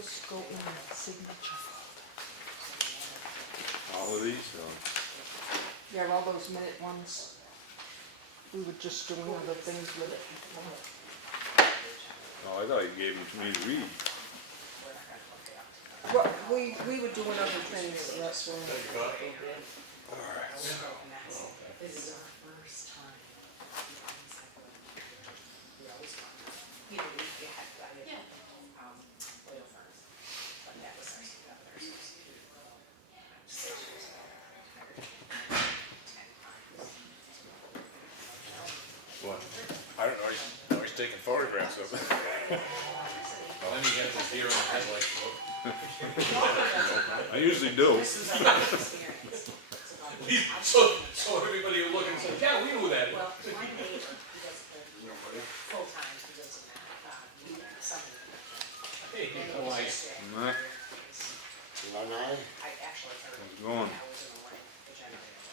those go in the signature folder? All of these, so. Yeah, all those minute ones. We were just doing other things with it. Oh, I thought you gave them to me to read. Well, we were doing other things, that's why. Alright, so. This is our first time. We always want to, you know, we had, oil firms, but that was our, What? I don't know, he's taking photographs of it. Then you get the deer in the headlights look. I usually do. this is our first experience. So everybody will look and say, yeah, we knew that. Well, my neighbor, he does the full-time, he does some. Hey, how are you? Nah, I actually heard. how's it going? I was in the way, the generator.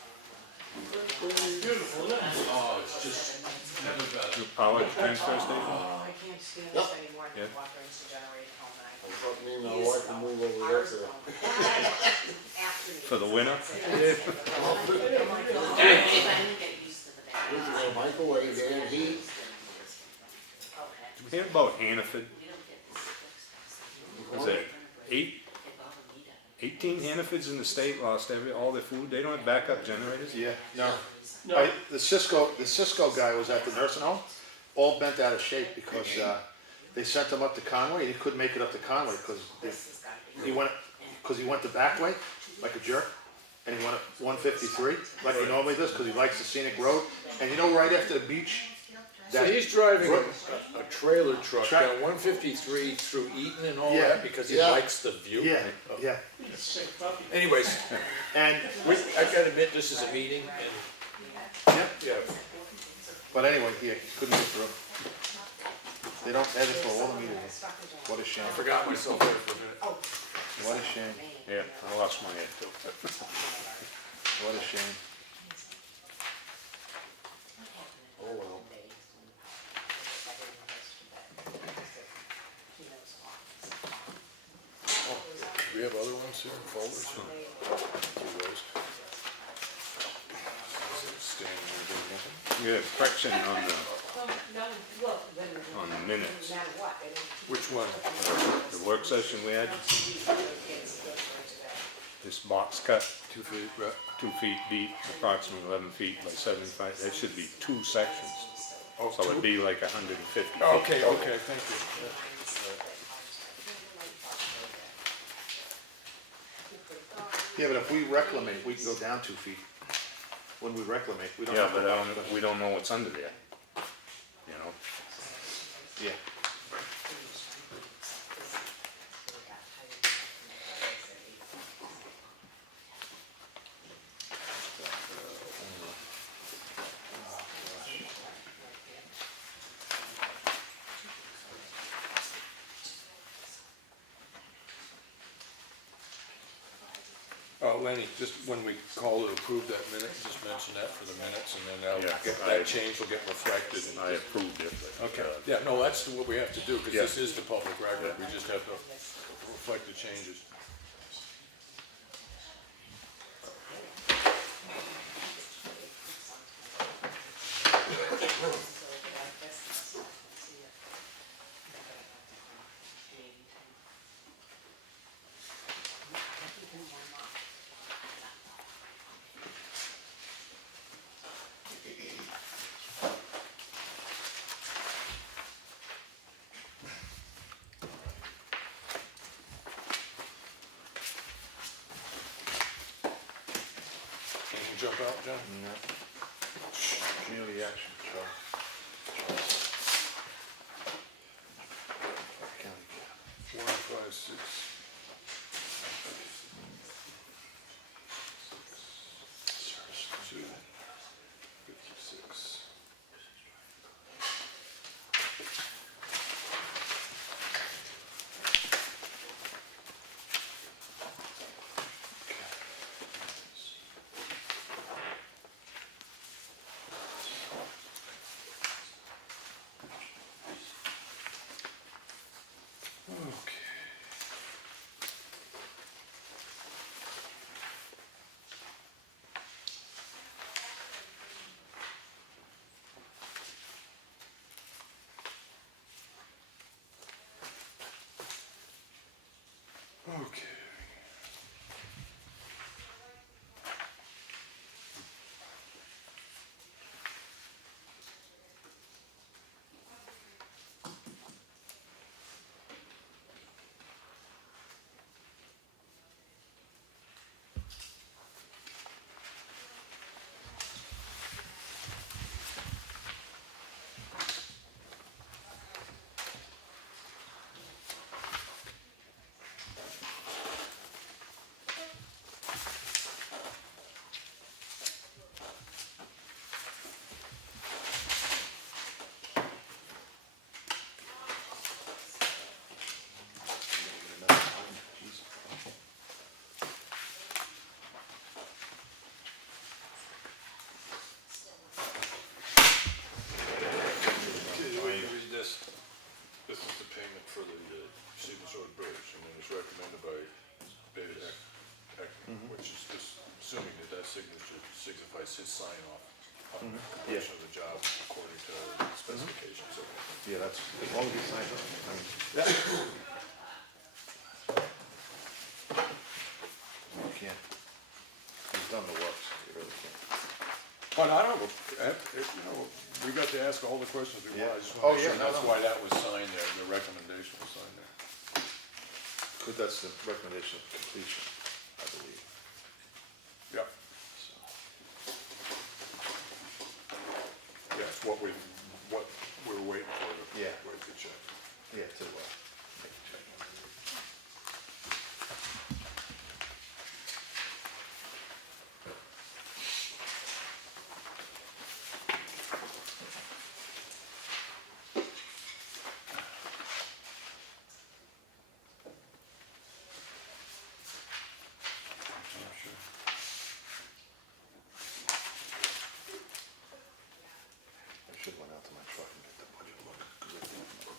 Beautiful, isn't it? Oh, it's just never better. Your power transfer station? I can't stand this anymore, Yeah. the water brings the generator home and I. Me and my wife will move over there to For the winter? microwave there and heat. Did you hear about Hannaford? Was it 18 Hannafords in the state lost all their food? They don't have backup generators? Yeah, no. The Cisco guy was at the nursing home, all bent out of shape because they sent him up to Conway and he couldn't make it up to Conway because he went the back way like a jerk, and he went up 153 like he normally does because he likes the scenic road. And you know, right after the beach, So he's driving a trailer truck down 153 through Eaton and all Yeah. that because he Yeah. likes the view? yeah, yeah. Anyways, And I gotta admit, this is a meeting and, yeah, but anyway, he couldn't get through. They don't edit for all the meetings. What a shame. I forgot myself there for a minute. What a shame. Yeah, I lost my head too. What a shame. Oh, well. Do we have other ones here, folders? Two rows. Staying there, doing nothing? You had a correction on the minutes. Which one? The work session we had, this box cut, 2 feet, right? 2 feet deep, approximately 11 feet by 75, that should be 2 sections. Oh, So it'd be like 150 feet. Okay, total. okay, thank you. Yeah, but if we reclimate, we can go down 2 feet. When we reclimate, we don't Yeah, have to. but we don't know what's under there, you know? Yeah. Lenny, just when we call to approve that minute, just mention that for the minutes, and then Yeah, that change will get reflected. I approved it, but. Okay, yeah, no, that's what we have to do, because Yeah. this is the public record, we just have to reflect the changes. Anything jump out, John? No. Nearly action, Charles. County. 1, 5, 6. Service 2, 56. sign off on the Yeah. completion of the job according to specifications. Yeah, that's, as long as he signs up, I mean, yeah. You can't, he's done the work, so you really can't. But I don't, you know, we got to ask all the questions we want, I just Oh, want to yeah, make sure no, that's no. why that was signed there, the recommendation was signed there. Because that's the recommendation of completion, I believe, Yeah, so. yeah, it's what we're waiting for, Yeah. wait to check. Yeah, to, make a check. I'm sure. I should went out to my truck and get the budget book, 'cause I didn't know.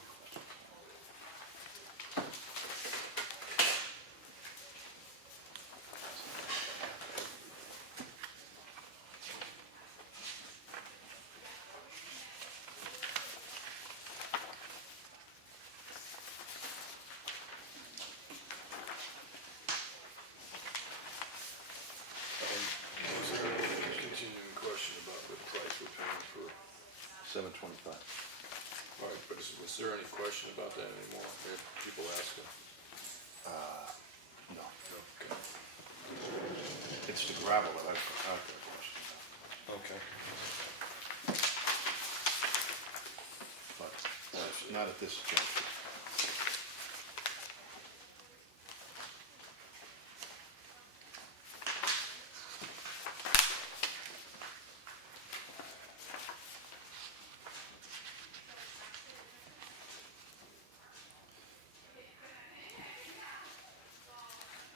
Was there a continuing question about the price we're paying for, $725. all right, but was there any question about that anymore? We had people asking? No, Okay. it's the gravel that I've got a question about, Okay. but not at this juncture.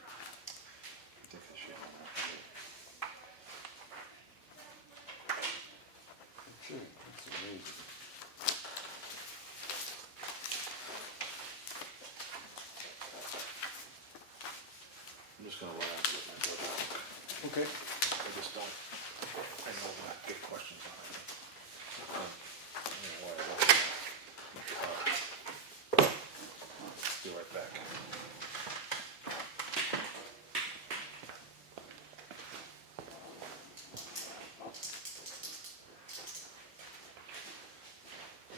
I think I should. That's amazing. I'm just gonna run out and get my budget book. Okay. I just don't, I know when I get questions on it. I don't know why I left it. Be right back.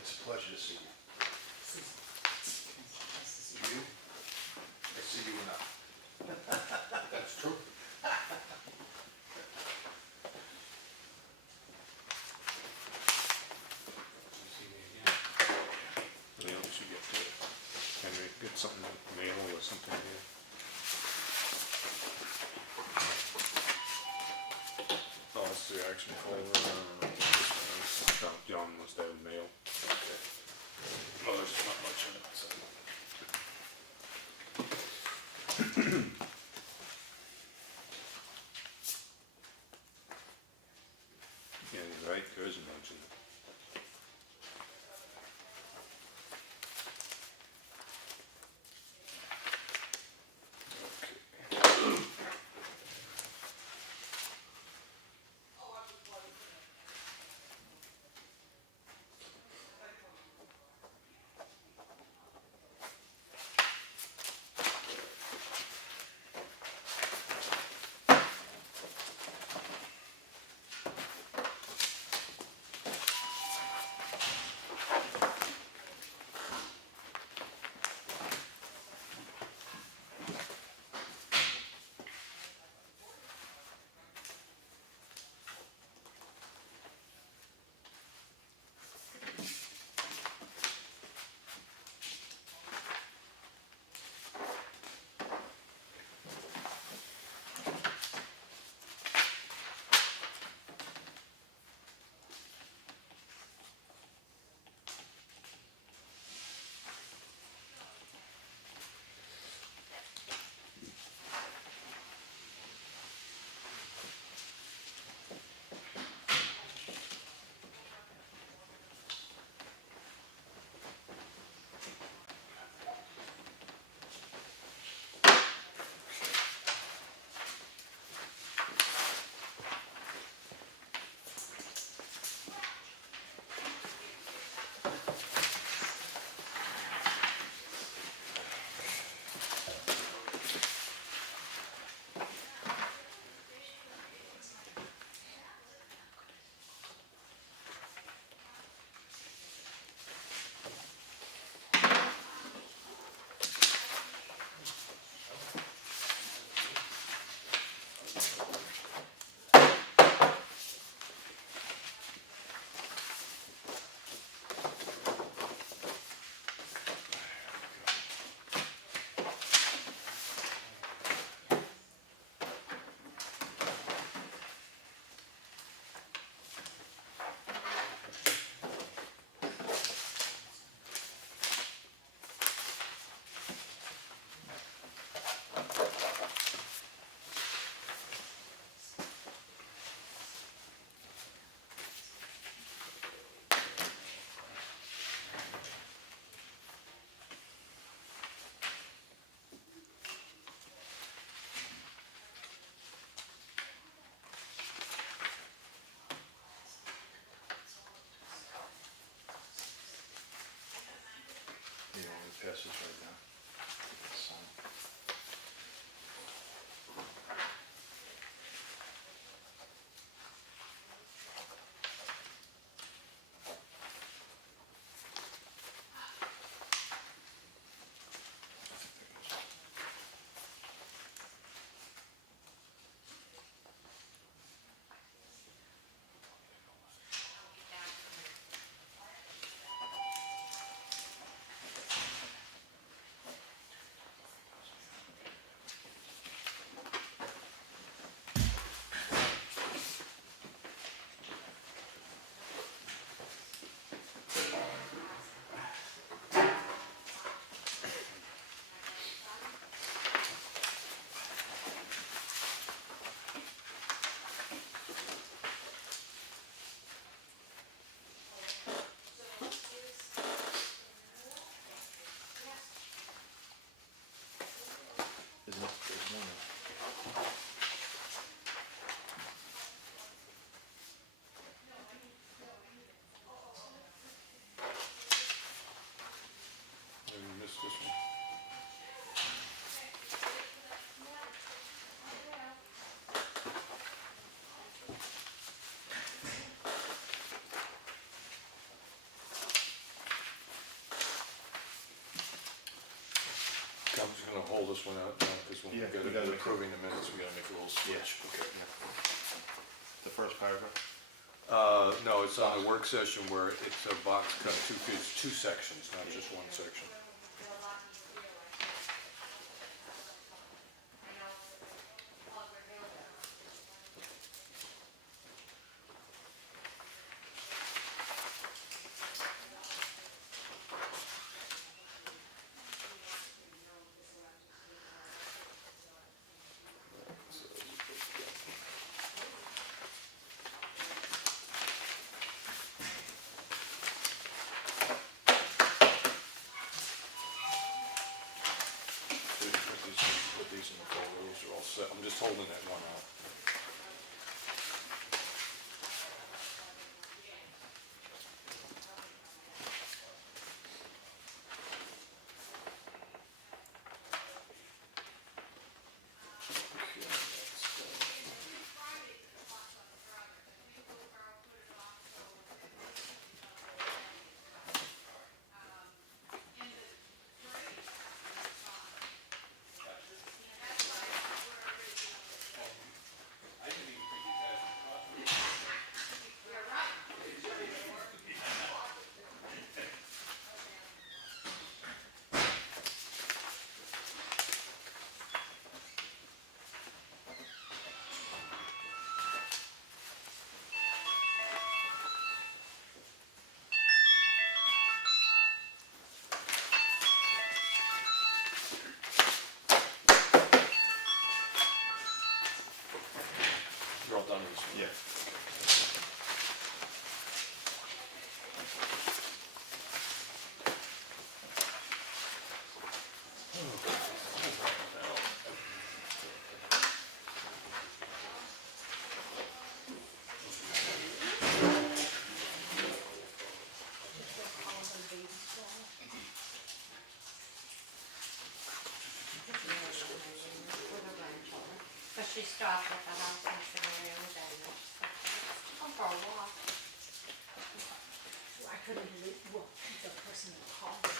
It's a pleasure to see you. You? I see you enough. That's true. Leon should get to it. Henry, get something, mail or something here. Oh, that's the action Oh, John must have mail. Oh, there's not much in it, so. Yeah, he's right, there is a mention. pass this right now. Sign. There's one. Maybe we missed this one. I'm just gonna hold this one out now, because when we Yeah, get we it gotta make approving the minutes, we gotta make a little switch. Okay. The first paragraph? No, it's on the work session where it's a box cut, two sections, not just one section. Put these in the folder, those are all set. I'm just holding that one out. You're all done with this one? Yeah. But she stopped at the house and said, "Mary, I'm done." And she said, "Let's go for a walk." I couldn't believe, well, the person that called me.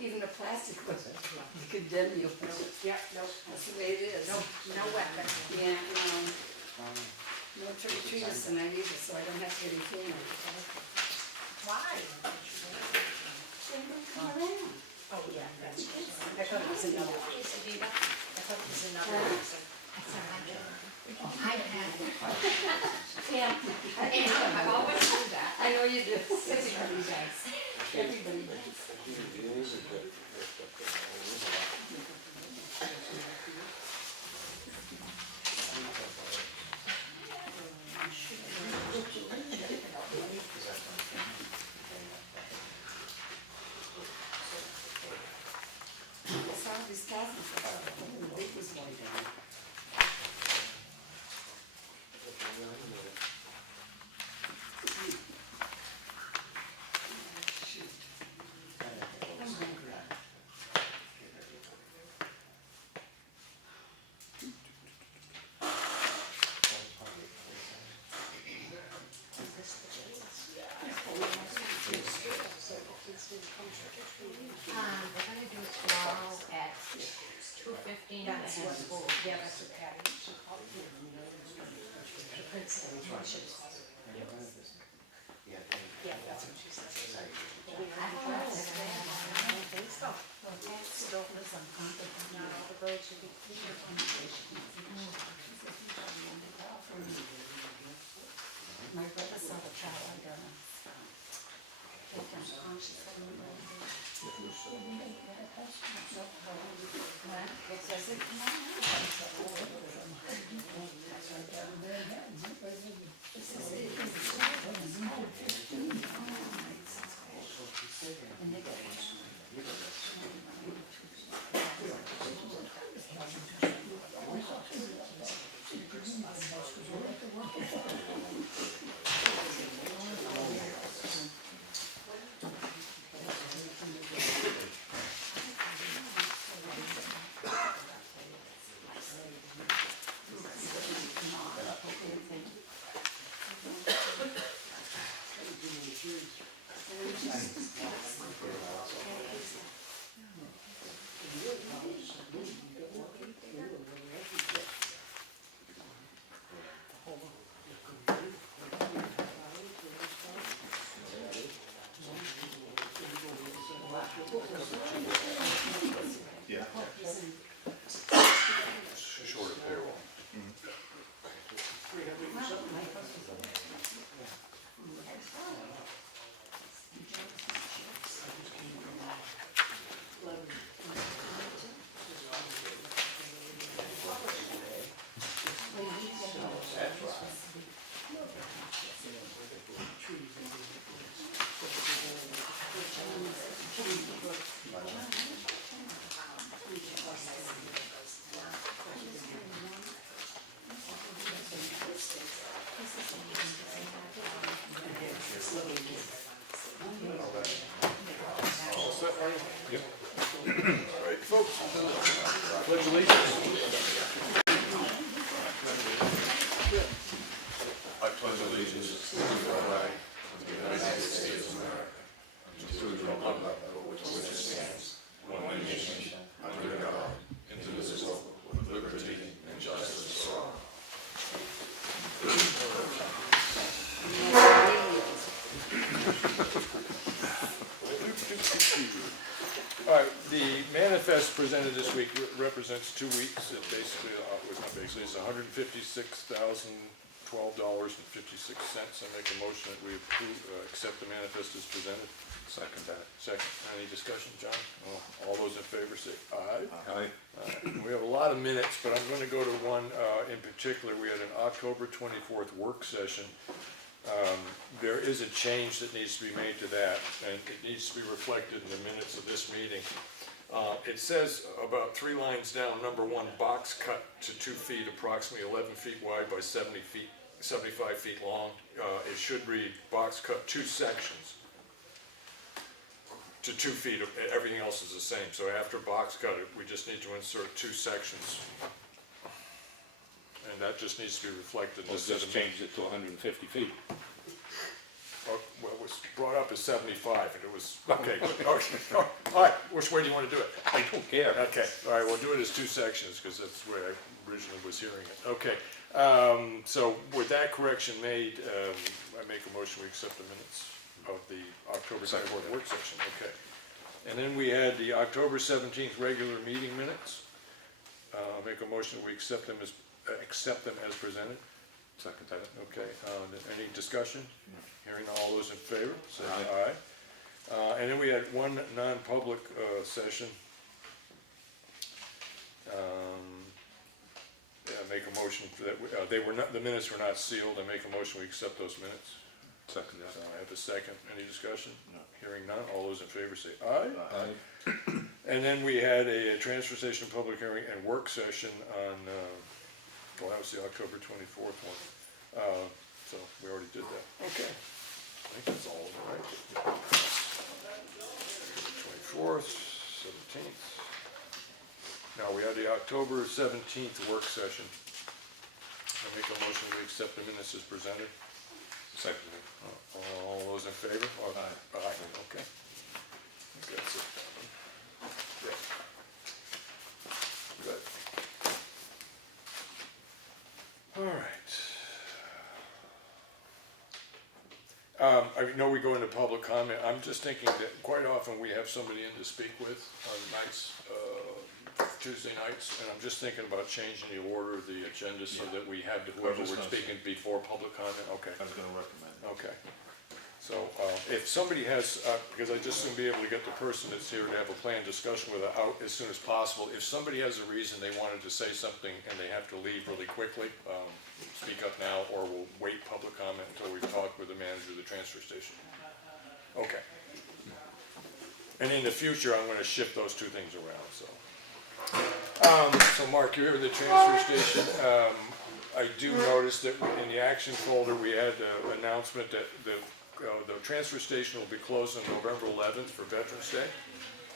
Even a plastic one, they condemn you. Yeah, no, That's the way it is. no weapon. Yeah, no trick-or-treaters tonight either, so I don't have to get any candy. Why? They don't come around. Oh, yeah, that's true. I thought it was another one. I thought it was another one. Yeah, I always do that. I know you do. Everybody does. Everybody does. I saw these cousins, the big was one down. We're gonna do it tomorrow at 2:15 at the high school. Yeah, that's what Patty, she called me. The principal, yeah, that's what she said. I don't know, I don't think so. Still, not all the roads should be clear. My brother saw the child under him. They come conscious of him. It says it, come on. Yeah. Short of payroll. Yep. Right, folks, pledge allegiance. I pledge allegiance to the flag of the United States of America, to the republic for which it stands, one nation, under God, indivisible, with liberty and justice for all. All right, the manifest presented this week represents 2 weeks. It basically, it's $156,012.56. I make a motion that we approve, accept the manifest as presented. Second that. Second, any discussion, John? All those in favor say aye. Aye. We have a lot of minutes, but I'm going to go to one in particular. We had an October 24th work session. There is a change that needs to be made to that, and it needs to be reflected in the minutes of this meeting. It says about 3 lines down, number 1, box cut to 2 feet, approximately 11 feet wide by 75 feet long. It should read box cut 2 sections to 2 feet. Everything else is the same. So after box cut, we just need to insert 2 sections. And that just needs to be reflected in the Let's set just of change it to 150 feet. well, was brought up as 75, and it was, okay, all right, which way do you want to do it? I don't care. Okay, all right, we'll do it as two sections, because that's where I originally was hearing it. Okay, so with that correction made, I make a motion we accept the minutes of the October 24th work session, okay. And then we had the October 17th regular meeting minutes. Make a motion that we accept them as presented. Second that. Okay, any discussion? Hearing all those in favor, say Aye. aye. And then we had one non-public session. Make a motion for that, the minutes were not sealed, I make a motion we accept those minutes. Second that. I have a second, any discussion? Hearing none, all those in favor say aye. Aye. And then we had a transfer station public hearing and work session on, well, that was the October 24th one. So we already did that. Okay. I think that's all of it, right? 24th, 17th. Now we had the October 17th work session. I make a motion we accept the minutes as presented. Second that. All those in favor? Aye. Aye, okay. I think that's it. Yeah. Good. All right. I know we go into public comment. I'm just thinking that quite often we have somebody in to speak with on nights, Tuesday nights, and I'm just thinking about changing the order of the agenda so that we have whoever we're speaking before public comment. Okay. I was gonna recommend it. Okay. So, if somebody has, because I just want to be able to get the person that's here to have a planned discussion with it out as soon as possible. If somebody has a reason they wanted to say something and they have to leave really quickly, speak up now, or we'll wait public comment until we've talked with the manager of the transfer station. Okay. And in the future, I'm gonna shift those two things around, so. So Mark, you're here at the transfer station. I do notice that in the action folder, we had an announcement that the transfer station will be closed on November 11th for Veterans Day,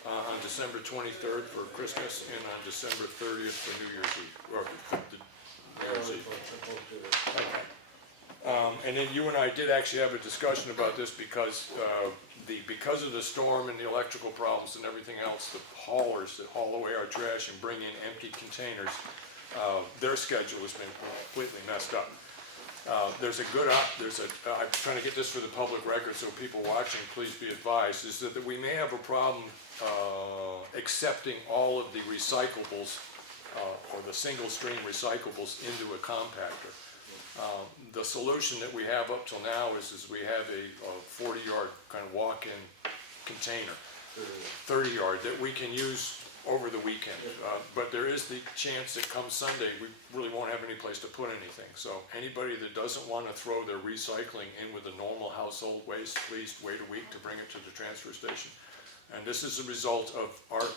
on December 23rd for Christmas, and on December 30th for New Year's Eve, or for the New Year's Eve. Okay. And then you and I did actually have a discussion about this because of the storm and the electrical problems and everything else, the haulers that haul away our trash and bring in empty containers, their schedule has been completely messed up. I'm trying to get this for the public record, so people watching, please be advised, is that we may have a problem accepting all of the recyclables, or the single stream recyclables into a compactor. The solution that we have up till now is we have a 40-yard kind of walk-in container, 30-yard, that we can use over the weekend, but there is the chance that come Sunday, we really won't have any place to put anything. So anybody that doesn't want to throw their recycling in with the normal household waste, please wait a week to bring it to the transfer station. And this is a result of our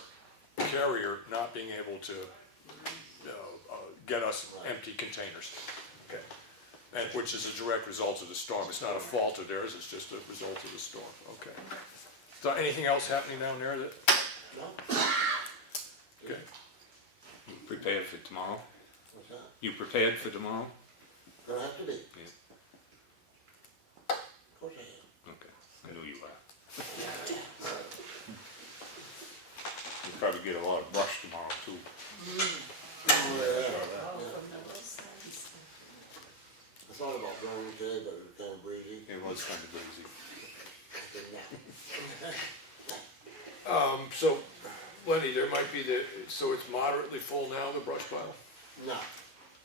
carrier not being able to get us empty containers, okay? And which is a direct result of the storm. It's not a fault of theirs, it's just a result of the storm, okay? So anything else happening down there that? Okay. You prepared for tomorrow? What's that? You prepared for tomorrow? Gonna have to be. Yeah. Of course I am. Okay, I knew you were. You'll probably get a lot of brush tomorrow too. I thought about going today, but it was kind of breezy. It was kind of breezy. So, Lenny, there might be so it's moderately full now, the brush pile? No,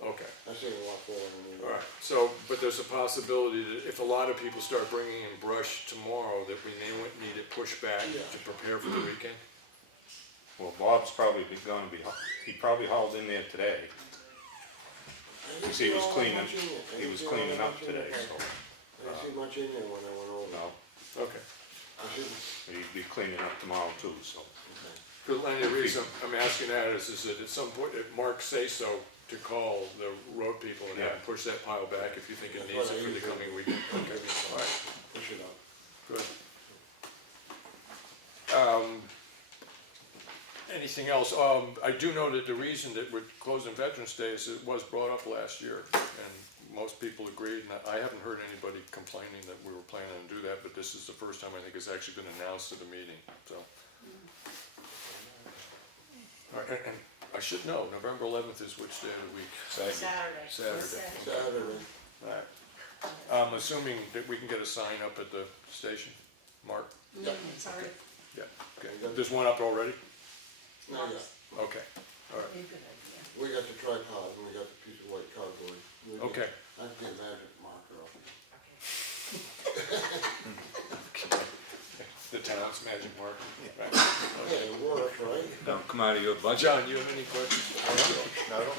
Okay, I seen a lot more than all right. So, but there's a possibility that if a lot of people start bringing in brush tomorrow, that we may need it pushed back to prepare for the weekend? Well, Bob's probably gonna be, he probably hauled in there today. Because he was cleaning up today, so. I didn't see much in there when I went over. No, Okay. I shouldn't. he'd be cleaning up tomorrow too, so. Because Lenny, the reason I'm asking that is that at some point, if Mark say so, to call the road people and have them push that pile back if you think it needs it for the coming weekend. Okay, all right, Push it up. good. Anything else? I do know that the reason that we're closing Veterans Day is it was brought up last year, and most people agreed, and I haven't heard anybody complaining that we were planning to do that, but this is the first time I think it's actually been announced at a meeting, so. All right, and I should know, November 11th is which day of the week? Saturday. Saturday. All right. I'm assuming that we can get a sign up at the station, Mark? It's already, Yeah, okay. There's one up already? Not yet. Okay, all right. We got the tripod and we got the piece of white cardboard. We got- Okay. I can get magic marker off. The town's magic mark. Right. Hey, it works, right? Don't come out of your budget. John, you have any questions? No, I don't.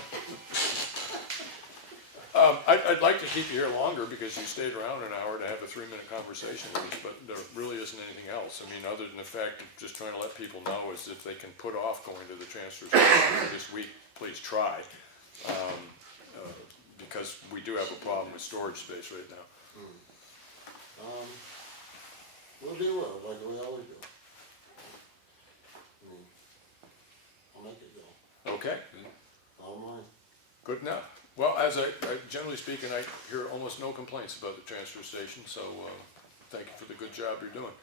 I'd like to keep you here longer because you stayed around an hour to have a 3-minute conversation with us, but there really isn't anything else. I mean, other than the fact of just trying to let people know is if they can put off going to the transfer station this week, please try. Because we do have a problem with storage space right now. We'll deal with it like we always do. I mean, I'll make it go. Okay, All mine. good enough. Well, as I generally speaking, I hear almost no complaints about the transfer station, so thank you for the good job you're doing.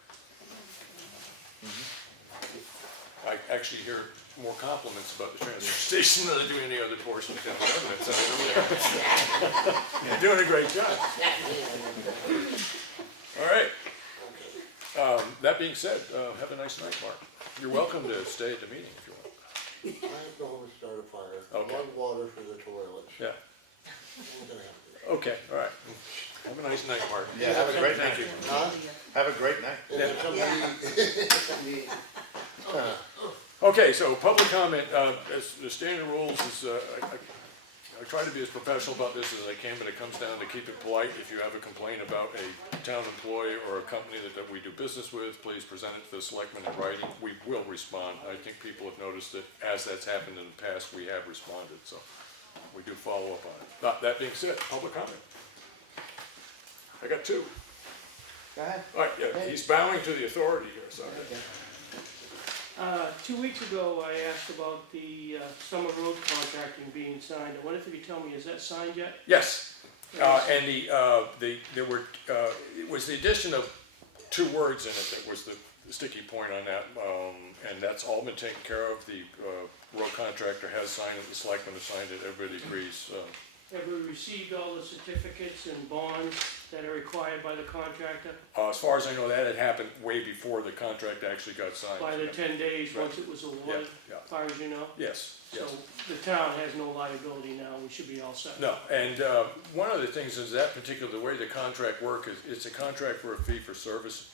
I actually hear more compliments about the transfer station than I do any other portion of the government. So you're doing a great job. All right. That being said, have a nice night, Mark. You're welcome to stay at the meeting if you want. I have to always start a fire. Okay. One water for the toilets. Yeah. I'm gonna have to. Okay, all right. Have a nice night, Mark. Yeah, have a great Thank night. you. Huh? Have a great night. And then somebody, Okay, so public comment, as the standard rules is, I try to be as professional about this as I can, but it comes down to keep it polite. If you have a complaint about a town employee or a company that we do business with, please present it to the selectmen in writing. We will respond. I think people have noticed that as that's happened in the past, we have responded, so we do follow up on it. That being said, public comment. I got two. Go ahead. All right, yeah, he's bowing to the authority here, sorry. 2 weeks ago, I asked about the summer road contracting being signed. I wonder if you could tell me, is that signed yet? Yes, and there were, it was the addition of 2 words in it that was the sticky point on that, and that's all been taken care of. The road contractor has signed it, the selectmen have signed it, everybody agrees. Have we received all the certificates and bonds that are required by the contractor? As far as I know, that had happened way before the contract actually got signed. By the 10 days, Right. once it was awarded, Yeah, as far as you know? Yes, So yes. the town has no liability now, we should be all set. No, and one of the things is that particular, the way the contract work is, it's a contract for a fee for service.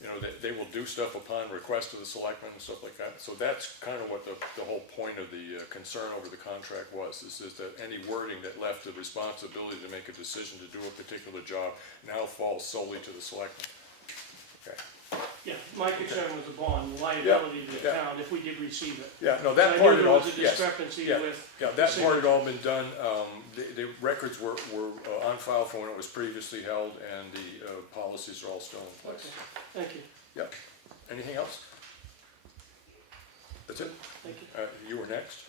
You know, they will do stuff upon request of the selectmen and stuff like that. So that's kind of what the whole point of the concern over the contract was, is that any wording that left the responsibility to make a decision to do a particular job now falls solely to the selectmen. Okay. Yeah, my concern was the bond, the liability to the Yeah. town if we did receive it. Yeah, no, that I part knew had there all, was a yes. discrepancy Yeah, with. Yeah, that part had all been done. The records were on file from when it was previously held, and the policies are all still in place. Okay, thank you, Yep. Anything else? That's it? thank you. You were next?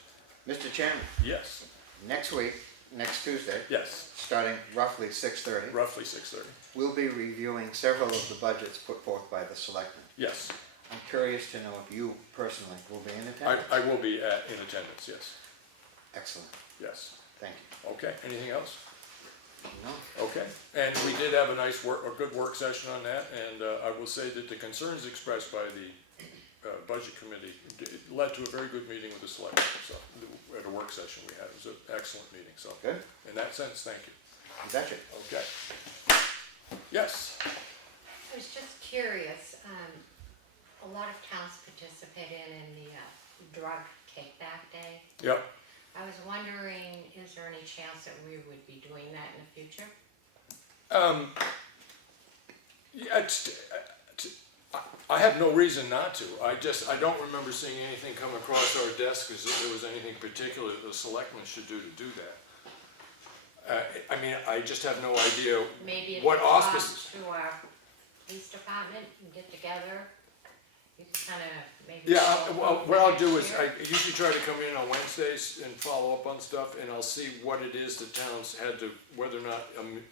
Mr. Chairman, Yes. next week, next Tuesday, Yes, starting roughly 6:30, roughly 6:30. we'll be reviewing several of the budgets put forth by the selectmen. Yes, I'm curious to know if you personally will be in attendance? I will be in attendance, yes, Excellent, yes. thank Okay, anything else? you. No? Okay, and we did have a good work session on that, and I will say that the concerns expressed by the Budget Committee led to a very good meeting with the selectmen, so, at a work session we had. It was an excellent meeting, so. Good. In that sense, thank you. You betcha. Okay. Yes, I was just curious, a lot of towns participated in the drug take-back day. yep. I was wondering, is there any chance that we would be doing that in the future? Yeah, I have no reason not to. I don't remember seeing anything come across our desk as if there was anything particular that the selectmen should do to do that. I mean, I just have no idea Maybe if what we talk auspices. to our police department and get together you can kind of maybe. Yeah, show well, them what I'll next do is, year. I usually try to come in on Wednesdays and follow up on stuff, and I'll see what it is the towns had to, whether or not,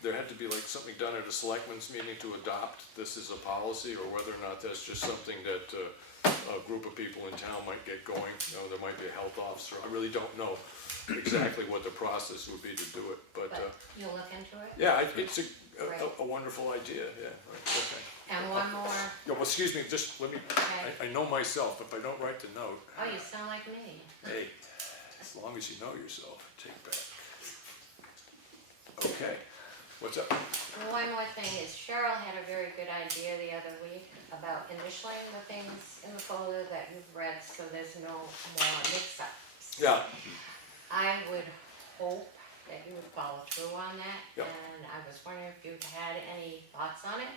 there had to be like something done at a selectmen's meeting to adopt this as a policy, or whether or not that's just something that, a group of people in town might get going. You know, there might be a health officer, I really don't know exactly what the process would be to do it, but, But you'll look into it? yeah, it's a wonderful idea, yeah, right, okay. And one more, Yeah, well, excuse me, just let me, okay. I know myself, if I don't write the note, Oh, you sound like me. hey, as long as you know yourself, take back. Okay, what's up? One more thing is Cheryle had a very good idea the other week about initialing the things in the folder that you've read, so there's no more mix-ups. Yeah, I would hope that you would follow through on that, Yep. and I was wondering if you'd had any thoughts on it?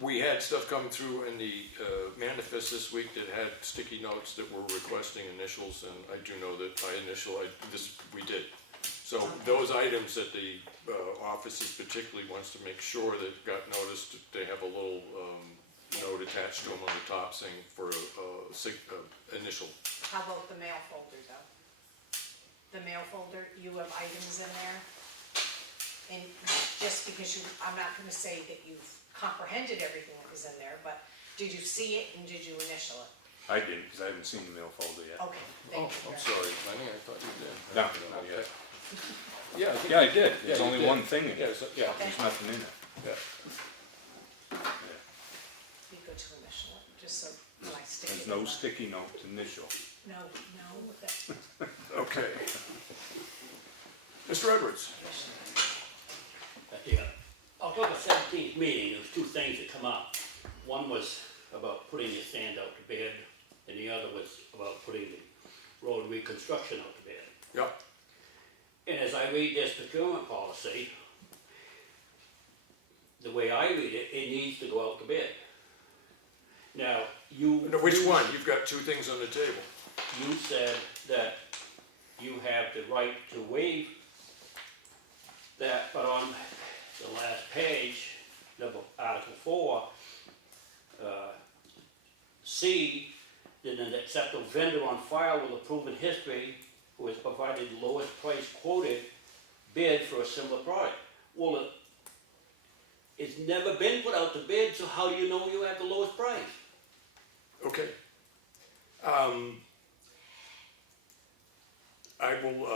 we had stuff come through in the manifest this week that had sticky notes that were requesting initials, and I do know that we did. So those items that the offices particularly wants to make sure that got noticed, they have a little note attached to them on the top saying for initial. How about the mail folder though? The mail folder, you have items in there? And just because I'm not gonna say that you've comprehended everything that was in there, but did you see it and did you initial it? I didn't, because I haven't seen the mail folder yet. Okay, Oh, thank you. I'm sorry, Lenny, I thought you did. No, not yet. Yeah, I think- Yeah, I did, Yeah, there's you only did. one thing in Yeah, it, so- yeah, there's nothing in it. yeah. Be good to initial it, just so when I stick it There's in no the- sticky note initial. No, that, Okay. Mr. Edwards? At the October 17th meeting, there was two things that come up. One was about putting the sand out to bid, and the other was about putting the road reconstruction out to bid. Yep. And as I read this procurement policy, the way I read it, it needs to go out to bid. Now, No, which one? You've got two things on the table. You said that you have the right to waive that, but on the last page, Article 4, C, that an acceptable vendor on file with a proven history who has provided the lowest price quoted bid for a similar product. Well, it's never been put out to bid, so how do you know you have the lowest price? Okay. I will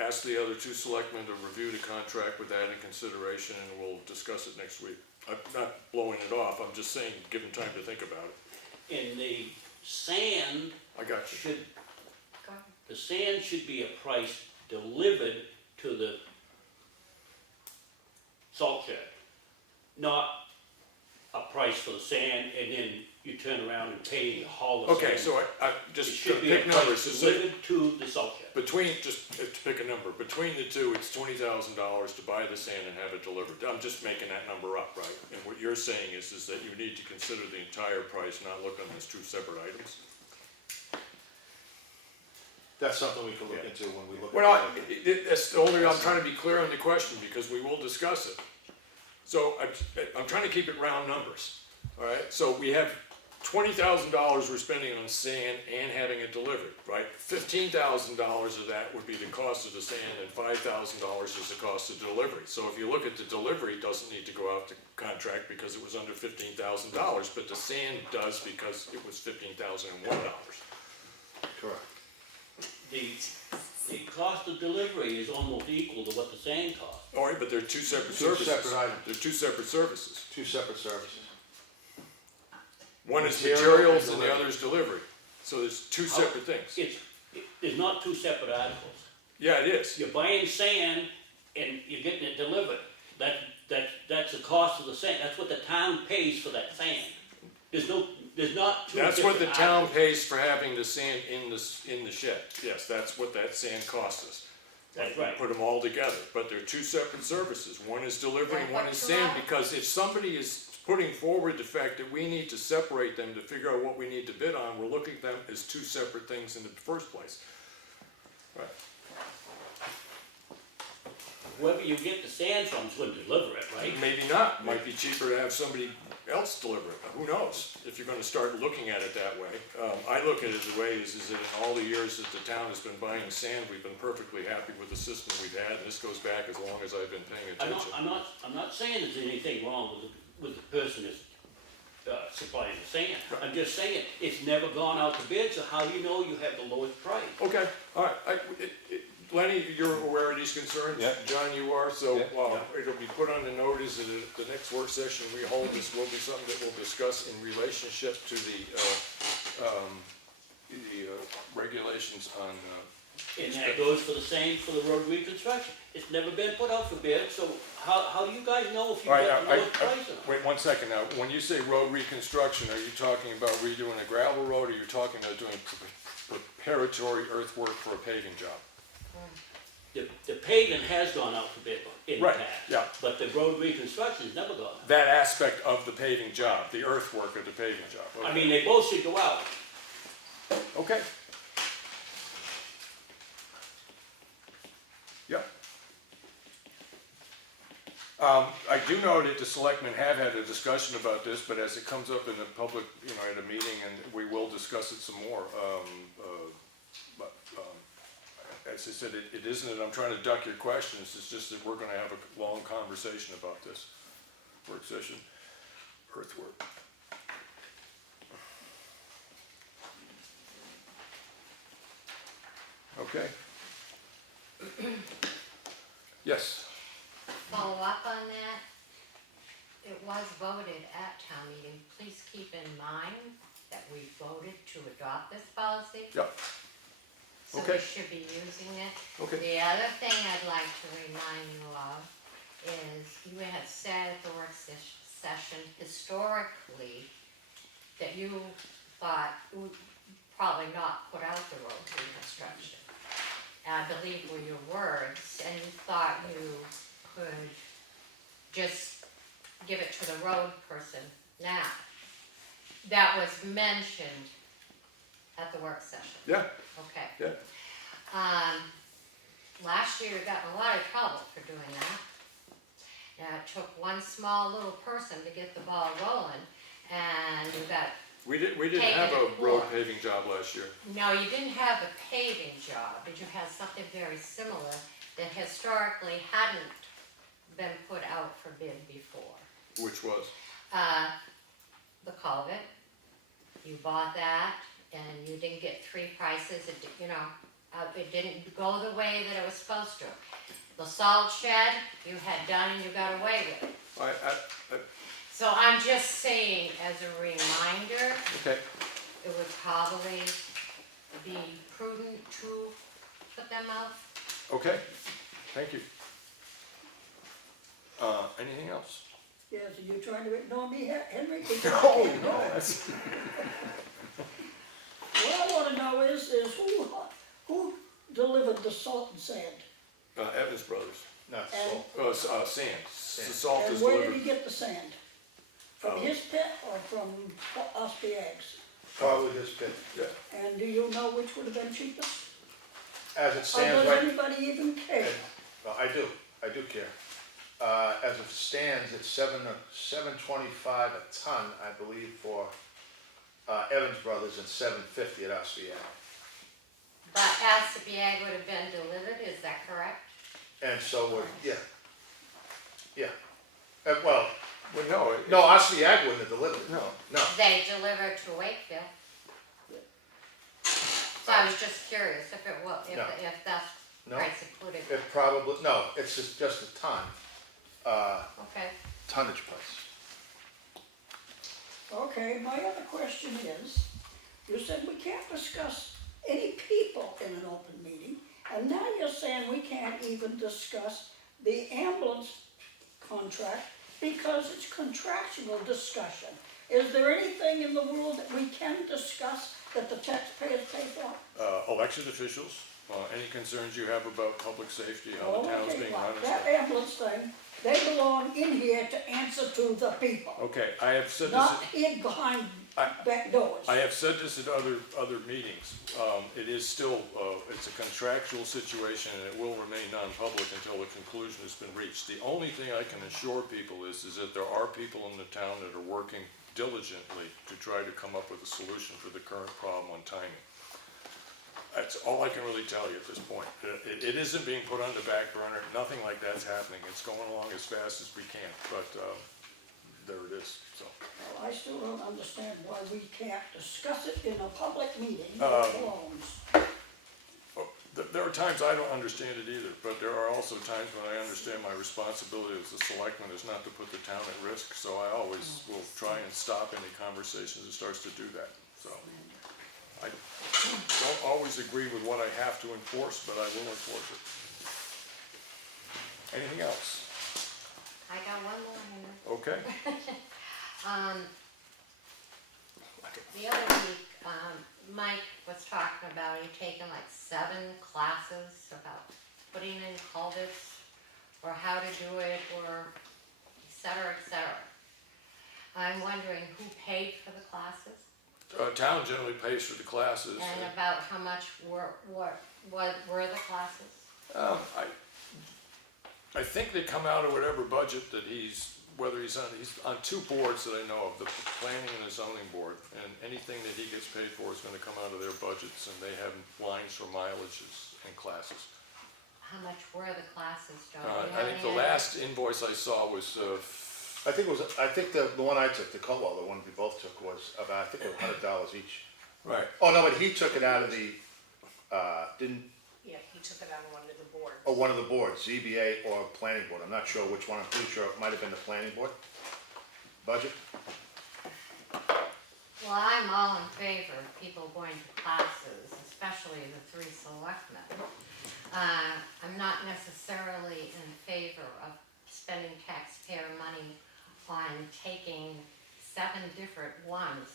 ask the other two selectmen to review the contract with that in consideration, and we'll discuss it next week. I'm not blowing it off, I'm just saying, give them time to think about it. And the sand I got you. should, Go ahead. the sand should be a price delivered to the salt shed, not a price for the sand and then you turn around and pay to haul the sand. Okay, so I It just should be a pick numbers price to say, delivered to the salt shed. between, just to pick a number, between the two, it's $20,000 to buy the sand and have it delivered. I'm just making that number up, right? And what you're saying is that you need to consider the entire price, not look on these two separate items. That's something we can look into when we look at. Well, the- that's the only, I'm trying to be clear on the question, because we will discuss it. So I'm trying to keep it round numbers, all right? So we have $20,000 we're spending on sand and having it delivered, right? $15,000 of that would be the cost of the sand, and $5,000 is the cost of delivery. So if you look at the delivery, it doesn't need to go out to contract because it was under $15,000, but the sand does because it was $15,001. Correct. The cost of delivery is almost equal to what the sand costs. All right, but they're two separate Two services. separate items. They're two separate services. Two separate services. One is Material materials and and the delivery. other is delivery. So there's two separate things. It's not two separate articles. Yeah, it is. You're buying sand and you're getting it delivered. That's the cost of the sand. That's what the town pays for that sand. There's not two That's what the different town articles. pays for having the sand in the shed. Yes, that's what that sand costs us. That's We right. Put them all together, but they're two separate services. One is delivery and one is What you sand, are? because if somebody is putting forward the fact that we need to separate them to figure out what we need to bid on, we're looking at them as two separate things in the first place. Right. Whoever you get the sand from is going to deliver it, right? Maybe not, might be cheaper to have somebody else deliver it. Who knows, if you're gonna start looking at it that way. I look at it the way is that in all the years that the town has been buying sand, we've been perfectly happy with the system we've had, and this goes back as long as I've been paying attention. I'm not saying there's anything wrong with the person that's supplying the sand. I'm just saying, it's never gone out to bid, so how do you know you have the lowest price? Okay, all right, Lenny, you're aware of these concerns? Yeah. John, you are, so, Yeah. it'll be put on the notice that at the next work session we hold, this will be something that we'll discuss in relationship to the regulations on, And that goes for the same for the road reconstruction. It's never been put out for bid, so how do you guys know if you all right, got the lowest price or not? wait 1 second now, when you say road reconstruction, are you talking about redoing a gravel road, or you're talking about doing preparatory earthwork for a paving job? The paving has gone out for bid in the Right, past. yeah. But the road reconstruction's never gone out. That aspect of the paving job, the earthwork of the paving job. I Okay. mean, they both should go out. Okay. Yep. I do know that the selectmen have had a discussion about this, but as it comes up in the public, at a meeting, and we will discuss it some more. As I said, it isn't that I'm trying to duck your questions, it's just that we're gonna have a long conversation about this work session, earthwork. Okay. Yes, Follow up on that, it was voted at town meeting, please keep in mind that we voted to adopt this policy. yep, So Okay. we should be using it. okay. The other thing I'd like to remind you of is you had said at the work session historically that you thought you would probably not put out the road reconstruction. I believe were your words, and you thought you could just give it to the road person now. That was mentioned at the work session. Yeah, Okay. yeah, Last year you got in a lot of trouble for doing that. Now, it took one small little person to get the ball rolling, and you got, we didn't Take have it a road forward. paving job last year. no, you didn't have a paving job, but you had something very similar that historically hadn't been put out for bid before. Which was? The culvert, you bought that, and you didn't get three prices, it didn't go the way that it was supposed to. The salt shed, you had done and you got away with it. So I'm just saying, as a reminder, Okay, it would probably be prudent to put them out. okay, thank you. Anything else? Yes, are you trying to ignore me, Henry? No, that's. What I wanna know is who delivered the salt and sand? Evans Brothers. No, And- so, Sand. The salt is And where did delivered. he get the sand? From his pit or from Espie Eggs? probably his pit. Yeah. And do you know which would have been cheapest? As it Or stands does right, anybody even care? well, I do care. As it stands, it's $7.25 a ton, I believe, for, Evans Brothers, and $7.50 at Osceola. But Espie would have been delivered, is that correct? And so would, yeah. Well, Well, no, Osceola wouldn't have delivered it. No. No, They delivered to Wakefield. So I was just curious if it was, No. if that's no, price included. it probably, no, it's just a ton, Okay. tonnage price. Okay, my other question is, you said we can't discuss any people in an open meeting, and now you're saying we can't even discuss the ambulance contract because it's contractual discussion. Is there anything in the world that we can discuss that the taxpayers pay for? Elected officials, any concerns you have about public safety, how the town's Okay, being well, run and that stuff. ambulance thing, they belong in here to answer to the people, Okay, I have said this, not hid behind back doors. I have said this at other meetings. It is still, it's a contractual situation and it will remain non-public until the conclusion has been reached. The only thing I can assure people is that there are people in the town that are working diligently to try to come up with a solution for the current problem on timing. That's all I can really tell you at this point. It isn't being put on the back burner, nothing like that's happening. It's going along as fast as we can, but there it is, so. Well, I still don't understand why we can't discuss it in a public meeting where it belongs. There are times I don't understand it either, but there are also times when I understand my responsibility as a selectman is not to put the town at risk, so I always will try and stop any conversations that starts to do that, so. I don't always agree with what I have to enforce, but I will enforce it. Anything else? I got one more here. Okay. The other week, Mike was talking about he taken like 7 classes about putting in culverts, or how to do it, or et cetera, et cetera. I'm wondering who paid for the classes? Town generally pays for the classes. And about how much were the classes? I think they come out of whatever budget that he's on 2 boards that I know of, the planning and the zoning board, and anything that he gets paid for is gonna come out of their budgets, and they have lines for mileages and classes. How much were the classes, Joe? I think the last invoice I saw was, I think the one I took, the Comeau, the one we both took, was about, I think it was $100 each. right, Oh, no, but he took it out of the, Yeah, he took it on one of the boards. one of the boards, ZBA or planning board, I'm not sure which one, I'm pretty sure it might have been the planning board budget. Well, I'm all in favor of people going to classes, especially the 3 selectmen. I'm not necessarily in favor of spending taxpayer money on taking 7 different ones,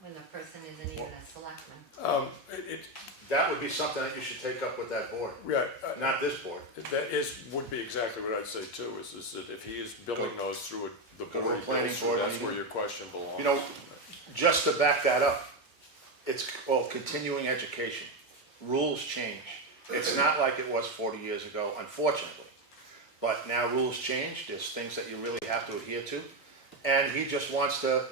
when the person isn't even a selectman. That would be something that you should take up with that board, yeah, not this board. that would be exactly what I'd say too, is that if he is billing those through the Go to board, the planning board, that's maybe. where your question belongs. You know, just to back that up, it's called continuing education. Rules change. It's not like it was 40 years ago, unfortunately. But now rules change, there's things that you really have to adhere to. And he just wants to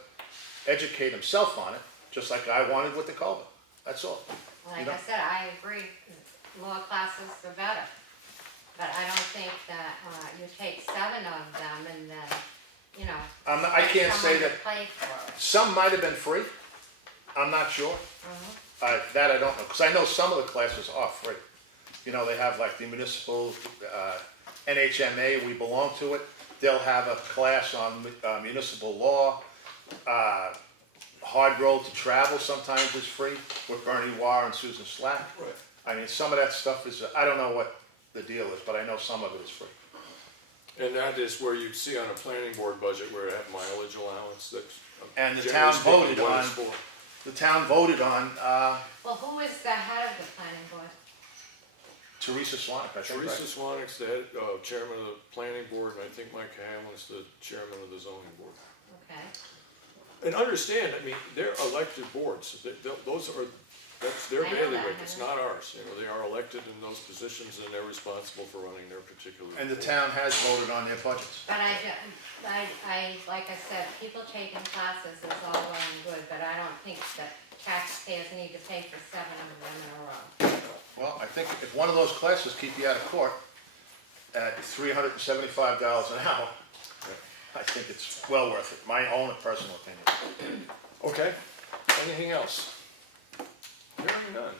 educate himself on it, just like I wanted with the culvert. That's all. Like You know? I said, I agree, more classes the better. But I don't think that, you take 7 of them and then, you know. I can't say someone that, to pay for it. some might have been free. I'm not sure. That I don't know, because I know some of the classes are free. You know, they have like the municipal, NHMA, we belong to it. They'll have a class on municipal law. Hard Road to Travel sometimes is free with Bernie Warr and Susan Slack. Right. I mean, some of that stuff is, I don't know what the deal is, but I know some of it is free. And that is where you'd see on a planning board budget where it had mileage allowance that's. And the generally town speaking, voted what on, it's for. the town voted on Well, who is the head of the planning board? Teresa Swanik, I think, Teresa right? Swanik's the head, chairman of the planning board, and I think Mike Hamlin's the chairman of the zoning board. Okay. And understand, I mean, they're elected boards, that's their I know that, bailiwick, I it's know. not ours, they are elected in those positions and they're responsible for running their particular. And the board. town has voted on their budgets. But like I said, people taking classes is all well and good, but I don't think that taxpayers need to pay for 7 of them in a row. Well, I think if one of those classes keep you out of court at $375 an hour, I think it's well worth it, my own personal opinion. Okay, anything else? Hearing none.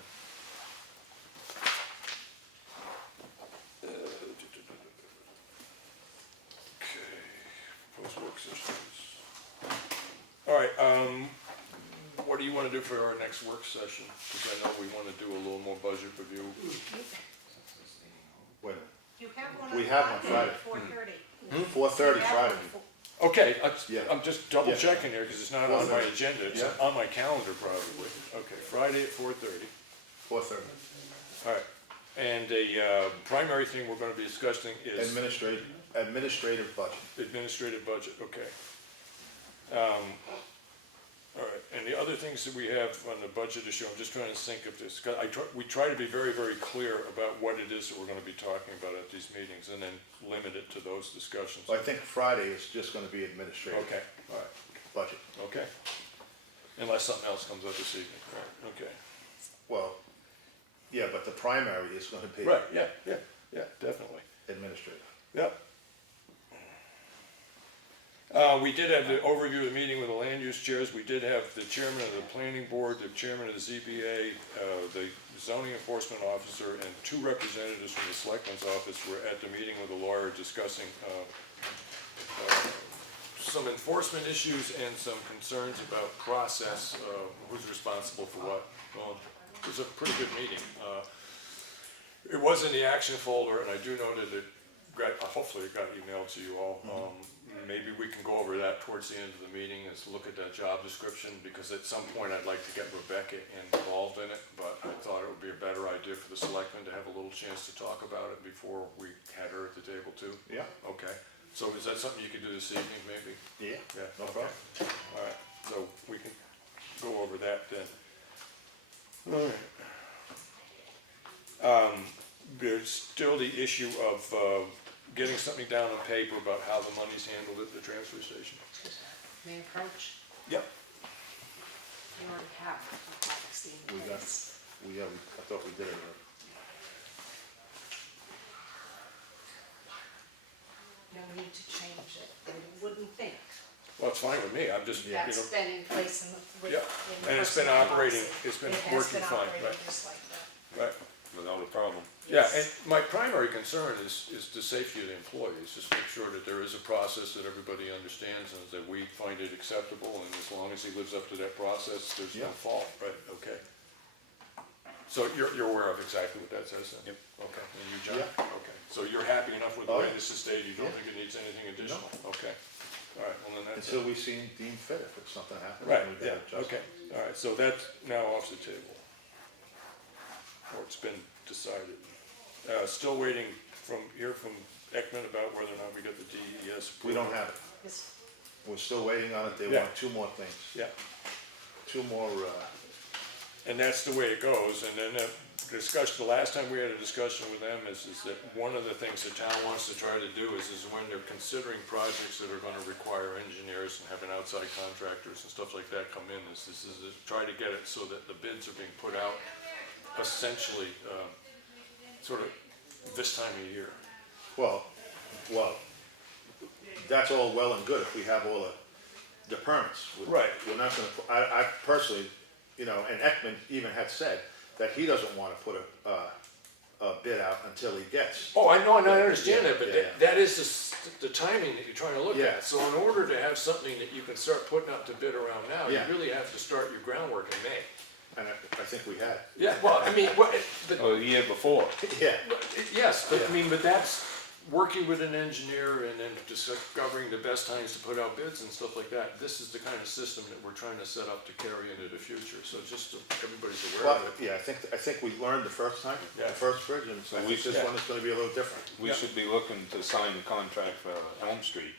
Okay, proposed work sessions. All right, what do you want to do for our next work session? Because I know we want to do a little more budget review. Wait You have one We on have one Friday Friday. at 4:30. 4:30 Friday. Okay, Yeah. I'm just double checking here because it's not on my agenda, it's Yeah. on my calendar probably. Okay, Friday at 4:30. 4:30. All right, and the primary thing we're going to be discussing is Administrative budget. administrative budget, okay. All right, and the other things that we have on the budget issue, I'm just trying to think of this, 'cause we try to be very, very clear about what it is that we're gonna be talking about at these meetings, and then limit it to those discussions. Well, I think Friday is just gonna be administrative. Okay, all right, Budget. okay. Unless something else comes up this evening, right, okay. Well, yeah, but the primary is gonna be Right, yeah, definitely. administrative. Yep. We did have the overview of the meeting with the land use chairs. We did have the chairman of the planning board, the chairman of the ZBA, the zoning enforcement officer, and 2 representatives from the selectman's office were at the meeting with the lawyer discussing some enforcement issues and some concerns about process, who's responsible for what. Well, it was a pretty good meeting. It was in the action folder, and I do know that hopefully it got emailed to you all. Maybe we can go over that towards the end of the meeting, is look at that job description, because at some point I'd like to get Rebecca involved in it, but I thought it would be a better idea for the selectmen to have a little chance to talk about it before we had her at the table too. Yeah, Okay, so is that something you could do this evening, maybe? yeah, Yeah, no okay. problem. All right, so we can go over that then. All right. There's still the issue of getting something down on paper about how the money's handled at the transfer station. May I approach? Yep. You already have the policy in We got, place. I thought we did it already. No need to change it, I wouldn't think. Well, it's fine with me, I'm just, you know, That's been in place in the, Yeah, in the and it's been personnel operating, policy. it's been It has working been fine, operating right, just like that. right. Without a problem. Yeah, Yes. and my primary concern is the safety of the employees, just make sure that there is a process that everybody understands and that we find it acceptable, and as long as he lives up to that process, there's no Yeah. fault, right, okay. So you're aware of exactly what that says then? Yep. Okay, and you, John? Okay, so you're happy enough with the Oh, way yeah. this is stated, you don't Yeah. think it needs anything additional? Okay, all right, well then that's it. Until we see deem fit, if it's something happens. Right, then we yeah, gotta adjust. okay, all right, so that's now off the table. Or it's been decided. Still waiting from Ekman about whether or not we get the DES. We don't have it. This- We're still waiting on it. They Yeah. want 2 more things. Yeah, 2 more, and that's the way it goes, and then the last time we had a discussion with them is that one of the things the town wants to try to do is when they're considering projects that are gonna require engineers and having outside contractors and stuff like that come in, is to try to get it so that the bids are being put out essentially, sort of this time of year. well, that's all well and good if we have all the permits. Right. We're not gonna, I personally, you know, and Ekman even had said that he doesn't wanna put a bid out until he gets. Oh, I know, and I understand that, but Yeah. that is the timing that you're trying to look Yeah. at. So in order to have something that you can start putting out to bid around now, you Yeah. really have to start your groundwork in May. And I think we had. Yeah, well, I mean, but, Oh, the year before. Yeah. yes, but I Yeah. mean, but that's working with an engineer and then discovering the best times to put out bids and stuff like that. This is the kind of system that we're trying to set up to carry into the future, so just so everybody's aware Well, of it. yeah, I think we learned the first time, Yeah. the first bridge, and so I we think this should- one is gonna be a little different. We Yeah. should be looking to sign the contract for Elm Street.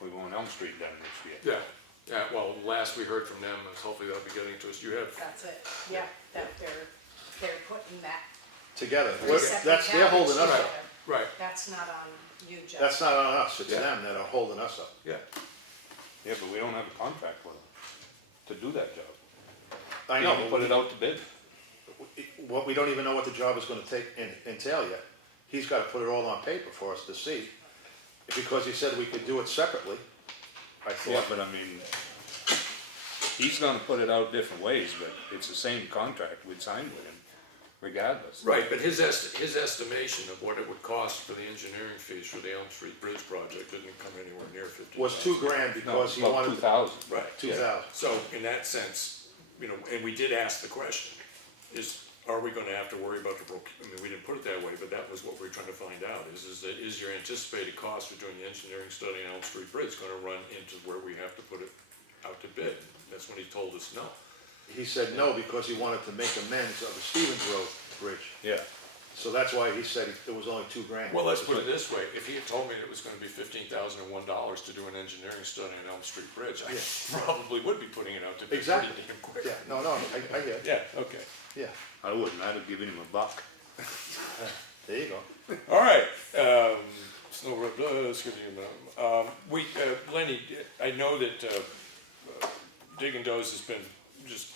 We want Elm Street done this year. Yeah, well, last we heard from them, and hopefully they'll be getting to us, you have, That's it, yeah, that they're putting that. Together, three separate they're holding us towns up. together. right, That's not on you, Jeff. That's not on us, it's Yeah. them that are holding us up. yeah. Yeah, but we don't have a contract with them to do that job. I We know, haven't put it out to bid. what we don't even know what the job is gonna entail yet. He's gotta put it all on paper for us to see, because he said we could do it separately, I Yeah, thought. but I mean, he's gonna put it out different ways, but it's the same contract we'd signed with him regardless. Right, but his estimation of what it would cost for the engineering fees for the Elm Street Bridge project didn't come anywhere near 50,000. Was $2,000 No, because it's he about wanted. 2,000. Right. 2,000. So in that sense, you know, and we did ask the question, are we gonna have to worry about I mean, we didn't put it that way, but that was what we were trying to find out, is your anticipated cost for doing the engineering study on Elm Street Bridge gonna run into where we have to put it out to bid? That's when he told us no. He said no, because he wanted to make amends of the Stevens Road Bridge. Yeah, So that's why he said it was only $2,000. Well, let's put it this way, if he had told me it was gonna be $15,001 to do an engineering study on Elm Street Bridge, I probably would be putting it out to bid pretty Exactly. damn quick. Yeah, no, I hear it. Yeah, okay. Yeah, I wouldn't, I'd have given him $1. there you go. All right, Snow Road, let's give you a minute. Lenny, I know that Dig and Doze has been just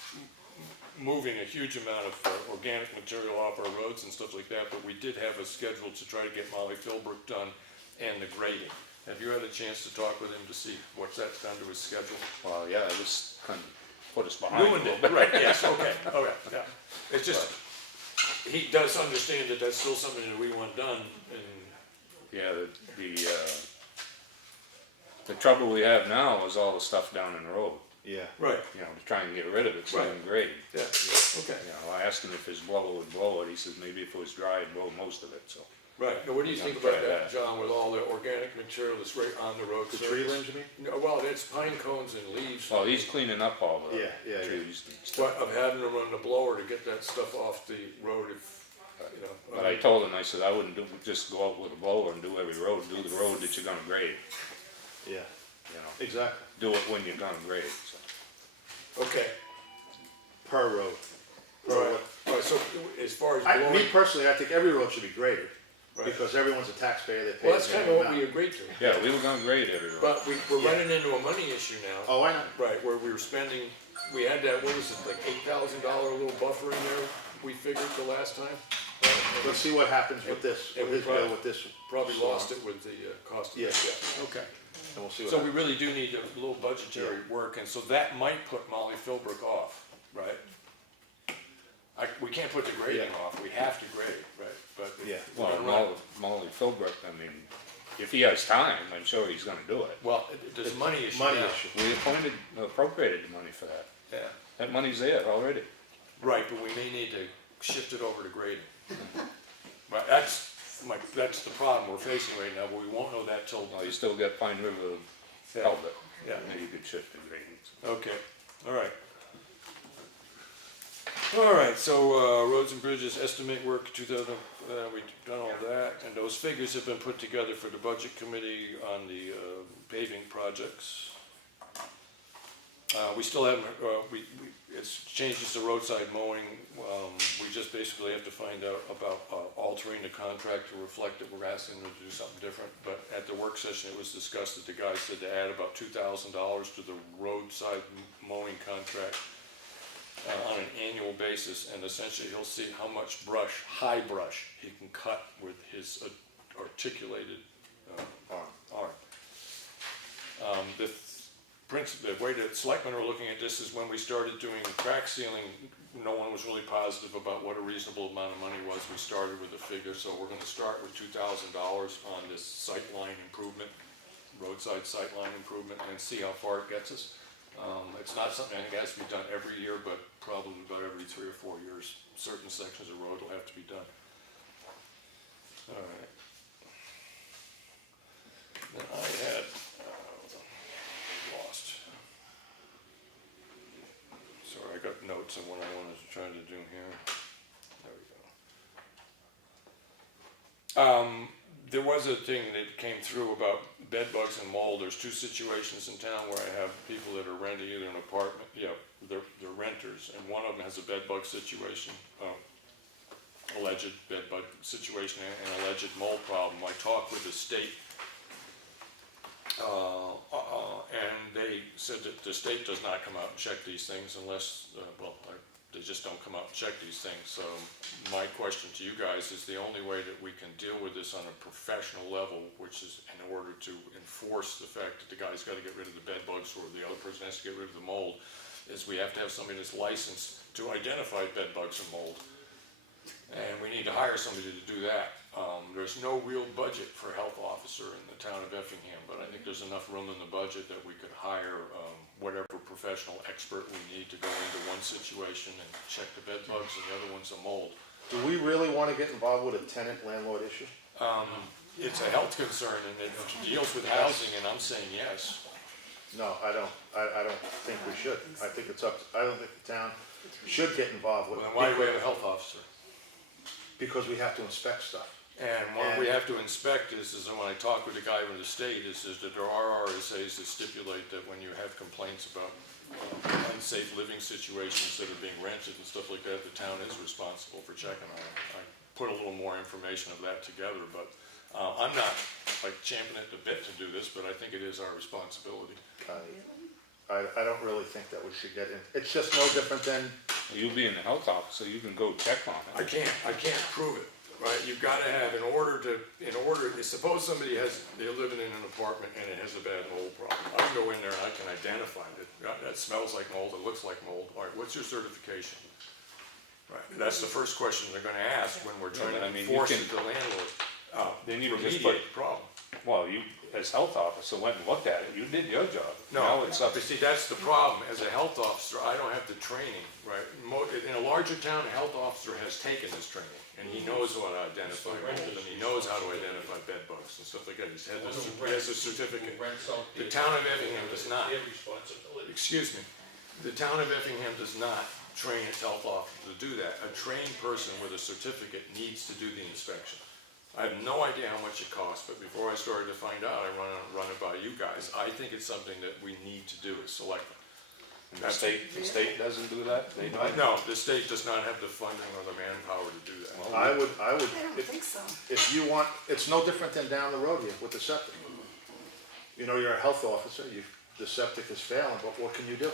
moving a huge amount of organic material off our roads and stuff like that, but we did have a schedule to try to get Molly Philbrook done and the grading. Have you had a chance to talk with him to see what's that done to his schedule? Well, yeah, it was kind of put us behind a Ruined little it, bit. right, yes, okay, all right, yeah. It's just, he does understand that that's still something that we want done, and Yeah, the trouble we have now is all the stuff down in the road. Yeah. right, You know, to try and get rid of it, so Right. I'm grading. yeah, okay. You know, I asked him if his blower would blow it, he says maybe if it was dry, it'd blow most of it, so. Right, now what do you think Yeah, about try that, that. John, with all the organic material that's right on the road The surface? tree limbs, you mean? No, well, it's pine cones and leaves. Well, he's cleaning up all the Yeah. trees and stuff. But of having to run the blower to get that stuff off the road if, you know. But I told him, I said, I wouldn't just go out with a blower and do every road, do the road that you're gonna grade, Yeah, you know. exactly. Do it when you're gonna grade, so. Okay, Per road. all right, all right, so as far as Me blowing, personally, I think every road should be graded, right. because everyone's a taxpayer, they pay. Well, that's the kind same of what amount. we agreed to. Yeah, we were gonna grade every road. But we're Yeah. running into a money issue now. Oh, I know. Right, where we were spending, we had that, what was it, like $8,000 little buffer in there, we figured the last time? Right? Let's see what happens with this, And with we his bill, probably- with this. Probably storm. lost it with the cost of Yeah. it. Okay. And we'll see what So we happens. really do need a little budgetary work, and so that might put Molly Philbrook off, right? We can't put the grading Yeah. off, we have to grade, right, but. Yeah. Well, Molly Philbrook, I mean, if he has time, I'm sure he's gonna do it. Well, there's a money issue Money now. issue. We appropriated the money for that. Yeah, That money's there already. right, but we may need to shift it over to grading. Right, that's the problem we're facing right now, but we won't know that till, Well, you still got Pine River Yeah. Culvert. Yeah. Maybe you could shift the grading. okay, all right. All right, so, roads and bridges estimate work 2000, we've done all that, and those figures have been put together for the budget committee on the paving projects. We still haven't, it's changes to roadside mowing, we just basically have to find out about altering the contract to reflect that we're asking them to do something different, but at the work session, it was discussed that the guy said to add about $2,000 to the roadside mowing contract on an annual basis, and essentially he'll see how much brush, high brush, he can cut with his articulated arm. The way that selectmen are looking at this is when we started doing crack sealing, no one was really positive about what a reasonable amount of money was. We started with a figure, so we're gonna start with $2,000 on this sightline improvement, roadside sightline improvement, and see how far it gets us. It's not something I think has to be done every year, but probably about every 3 or 4 years, certain sections of road will have to be done. All right. Then I had, lost. Sorry, I got notes on what I wanted to try to do here. There we go. There was a thing that came through about bed bugs and mold. There's two situations in town where I have people that are renting either an apartment, they're renters, and one of them has a bed bug situation, alleged bed bug situation and alleged mold problem. I talked with the state, and they said that the state does not come out and check these things unless, they just don't come out and check these things. So my question to you guys is the only way that we can deal with this on a professional level, which is in order to enforce the fact that the guy's got to get rid of the bed bugs or the other person has to get rid of the mold, is we have to have somebody that's licensed to identify bed bugs and mold. And we need to hire somebody to do that. There's no real budget for a health officer in the town of Effingham, but I think there's enough room in the budget that we could hire whatever professional expert we need to go into one situation and check the bed bugs and the other one's a mold. Do we really wanna get involved with a tenant landlord issue? It's a health concern and it deals with housing, and I'm saying yes. No, I don't. I don't think we should. I think it's I don't think the town should get involved with Well, it. then why do we have a health officer? because we have to inspect stuff. And what we have to inspect is when I talk with the guy from the state, is that there are RSAs that stipulate that when you have complaints about unsafe living situations that are being rented and stuff like that, the town is responsible for checking on it. I put a little more information of that together, but I'm not like champing at the bit to do this, but I think it is our responsibility. I don't really think that we should get in, it's just no different than, You being the health officer, you can go check on I it. can't prove it, right? You've gotta have, suppose somebody they're living in an apartment and it has a bad mold problem. I can go in there and I can identify it. That smells like mold, it looks like mold. All right, what's your certification? Right, that's the first question they're gonna ask when we're trying to I mean, you enforce can- it to the landlord. Then you just put, Remediate the problem. well, you, as health officer, went and looked at it, you did your job. No, Now it's up, but see, that's the problem. As a health officer, I don't have the training, right? In a larger town, a health officer has taken this training, and he knows how to identify mold, and he knows how to identify bed bugs and stuff like that. He has a certificate. The town of Effingham does not. Excuse me. The town of Effingham does not train its health officer to do that. A trained person with a certificate needs to do the inspection. I have no idea how much it costs, but before I started to find out, I run it by you guys. I think it's something that we need to do as selectmen. and the state doesn't do that, they don't. No, the state does not have the funding or the manpower to do that. I would, I don't think so. if you want, it's no different than down the road here with the septic. You know, you're a health officer, the septic is failing, but what can you do?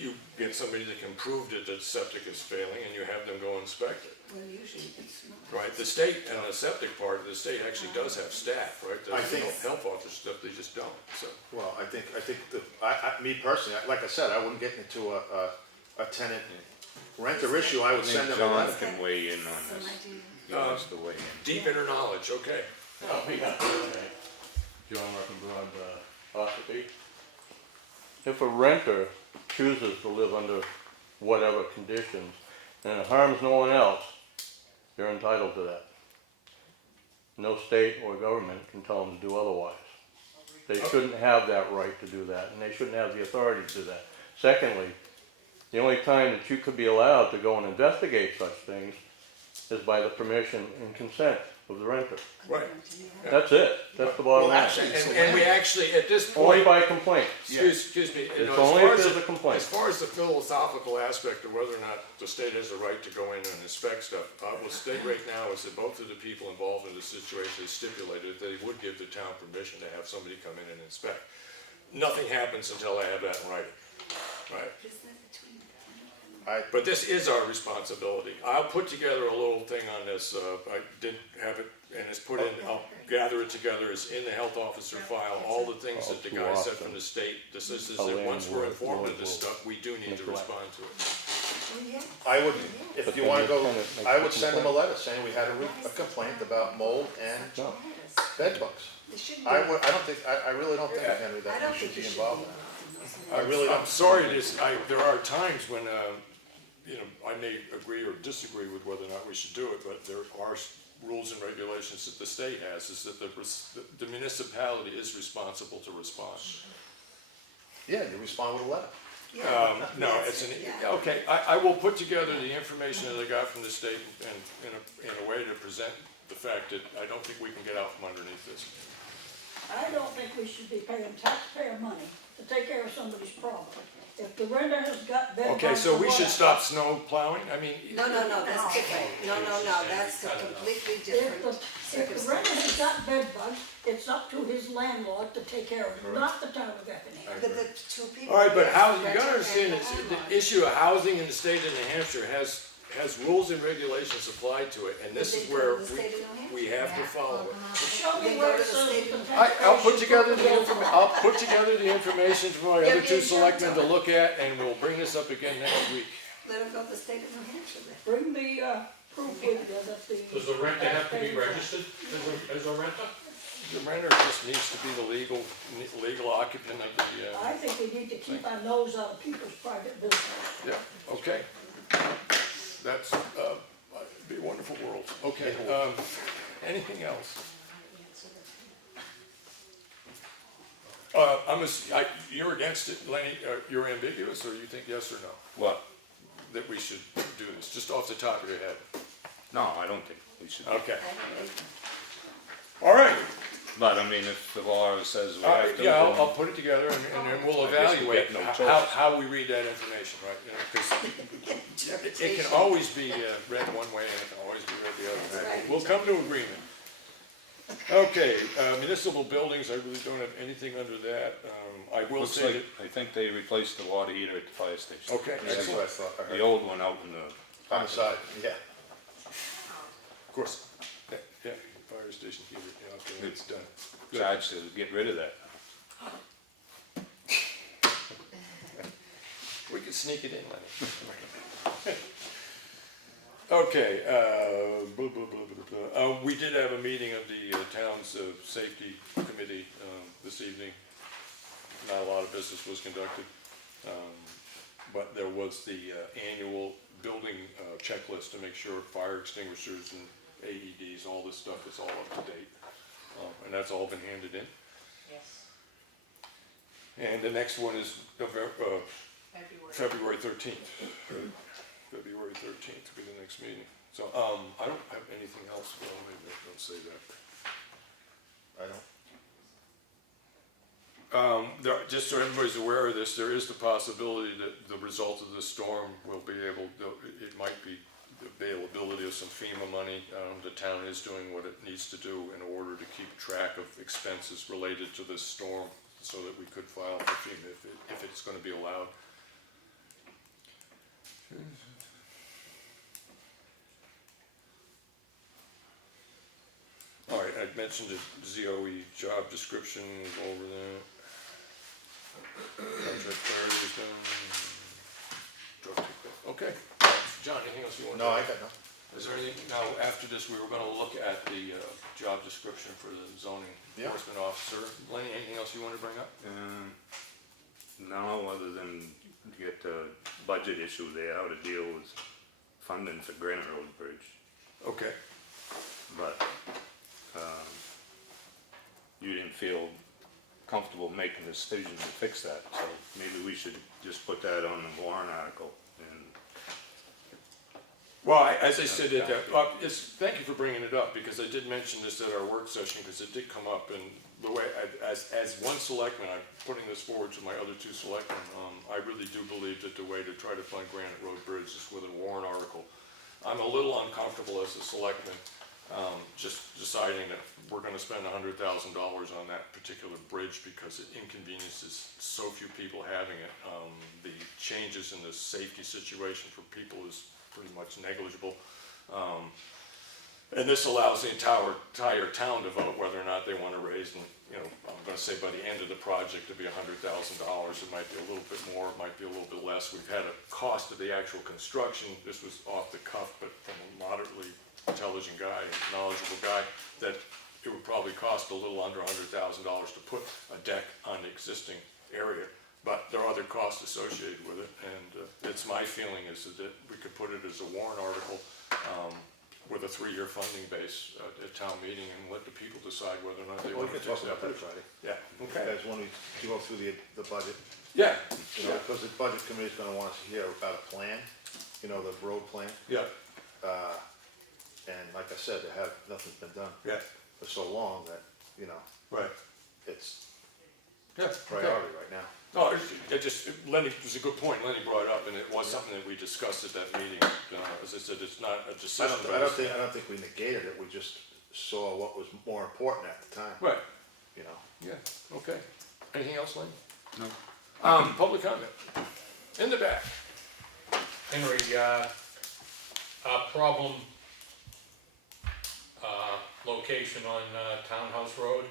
You get somebody that can prove that the septic is failing and you have them go inspect it. Well, usually it's not. Right, the state and the septic part of the state actually does have staff, right? I think- Health officer stuff, they just don't, so. Well, I think, me personally, like I said, I wouldn't get into a tenant renter issue, I would send them a John letter. can weigh in on this. He wants to weigh in. Deep inner knowledge, okay. John Rockenbrod, Ossipee. If a renter chooses to live under whatever conditions and it harms no one else, they're entitled to that. No state or government can tell them to do otherwise. They shouldn't have that right to do that, and they shouldn't have the authority to do that. Secondly, the only time that you could be allowed to go and investigate such things is by the permission and consent of the renter. Right. That's it. That's the bottom Well, line. actually, And we actually, at this Only point, by complaint. excuse me, you know, It's only if there's a as complaint. far as the philosophical aspect of whether or not the state has a right to go in and inspect stuff, what state right now is that both of the people involved in the situation stipulated that they would give the town permission to have somebody come in and inspect. Nothing happens until I have that in writing, right? But this is our responsibility. I'll put together a little thing on this, I did have it, and it's put in, I'll gather it together, it's in the health officer file, all the things that the guy said from the state. This is that once we're informed of this stuff, we do need to respond to it. I would, if you wanna go, I would send them a letter saying we had a complaint about mold and bed bugs. I really don't think, Henry, that we should be involved in that. I really don't. I'm sorry, there are times when, I may agree or disagree with whether or not we should do it, but there are rules and regulations that the state has, is that the municipality is responsible to respond. Yeah, you respond with a letter. No, okay, I will put together the information that I got from the state and in a way to present the fact that I don't think we can get out from underneath this. I don't think we should be paying taxpayer money to take care of somebody's problem. If the renter has got bed bugs. Okay, so or we should whatever, stop snow plowing? I mean. No, that's different. No, that's a completely If different the renter has got bed bugs, it's up to his landlord to take care of it, not the town of Effingham. But the two people. All right, but how, you renter gotta understand, and it's, the the landlord. issue of housing in the state of New Hampshire has rules and regulations applied to it, and this is where The state of New Hampshire. we have to follow it. Show me Then where go it to the says state the of- taxpayer I'll put should together put the bed bugs. I'll put together the information for my Yeah, other the two insurance selectmen to on it. look at, and we'll bring this up again next week. Let them go to the state of New Hampshire then. Bring the, proof with you that the. Does the renter have to be taxpayers- registered as a renter? The renter just needs to be the legal occupant of the, I think we need to keep our nose out of people's private business. yeah, okay. That's, it'd be a wonderful world. Okay, anything else? You're against it, Lenny, you're ambiguous, or you think yes or no? What? That we should do this, just off the top of your head? No, I don't think we should. Okay. All right. But I mean, if the law says we have to. Yeah, then- I'll put it together and then we'll I guess we evaluate get no how, choice. how we read that information, right? You know, 'cause it can always be read one way and it can always be read the other way. Right. We'll come to agreement. Okay, municipal buildings, I really don't have anything under that. I will Looks say like, that, I think they replaced the water heater at the fire station. okay, That's excellent. what I thought, I The heard. old one out in the. On the side, yeah. Of course, yeah, fire station heater, yeah, okay, it's done. Good. Charge to get rid of that. We could sneak it in, Lenny. Okay, blah, blah, blah, blah, blah. We did have a meeting of the town's safety committee this evening. Not a lot of business was conducted, but there was the annual building checklist to make sure fire extinguishers and AEDs, all this stuff is all up to date. And that's all been handed in. Yes, And the next one is February. February 13th. February 13th will be the next meeting. So, I don't have anything else, well, maybe I don't say that. I don't. Just so everybody's aware of this, there is the possibility that the result of the storm will be it might be the availability of some FEMA money. The town is doing what it needs to do in order to keep track of expenses related to this storm, so that we could file for FEMA if it's gonna be allowed. All right, I mentioned the ZOE job description, go over that. Contract clarity is done. Drug take- Okay, John, anything else you want to? No, I got nothing. Is there anything, now, after this, we were gonna look at the job description for the zoning Yeah. enforcement officer. Lenny, anything else you want to bring up? No, other than to get the budget issue there, how to deal with funding for Granite Road Bridge. Okay. But, you didn't feel comfortable making a decision to fix that, so maybe we should just put that on the warrant article and. Well, as I said, thank you for bringing it up, because I did mention this at our work session, because it did come up, and the way, as one selectman, I'm putting this forward to my other two selectmen, I really do believe that the way to try to fund Granite Road Bridge is with a warrant article. I'm a little uncomfortable as a selectman, just deciding that we're gonna spend $100,000 on that particular bridge, because it inconveniences so few people having it. The changes in the safety situation for people is pretty much negligible. And this allows the entire town to vote whether or not they want to raise, and, I'm gonna say by the end of the project, to be $100,000. It might be a little bit more, it might be a little bit less. We've had a cost of the actual construction, this was off the cuff, but from a moderately intelligent guy, knowledgeable guy, that it would probably cost a little under $100,000 to put a deck on the existing area. But there are other costs associated with it, and it's my feeling is that we could put it as a warrant article with a 3-year funding base at town meeting, and let the people decide whether or not they Well, we want to can fix talk that. about that Friday. Yeah, You okay. guys want to go through the budget, Yeah, because the budget committee's gonna want to hear about a plan, the road plan. yeah, And like I said, nothing's been done yeah, for so long that, right. it's Yeah, okay. priority right now. No, Lenny, it was a good point, Lenny brought it up, and it was something that we discussed at that meeting. As I said, it's not a decision. I don't think we negated it, we just saw what was more important at the time. Right, You know, yeah, okay. Anything else, Lenny? No. Public comment, in the back. Henry, problem, location on Townhouse Road.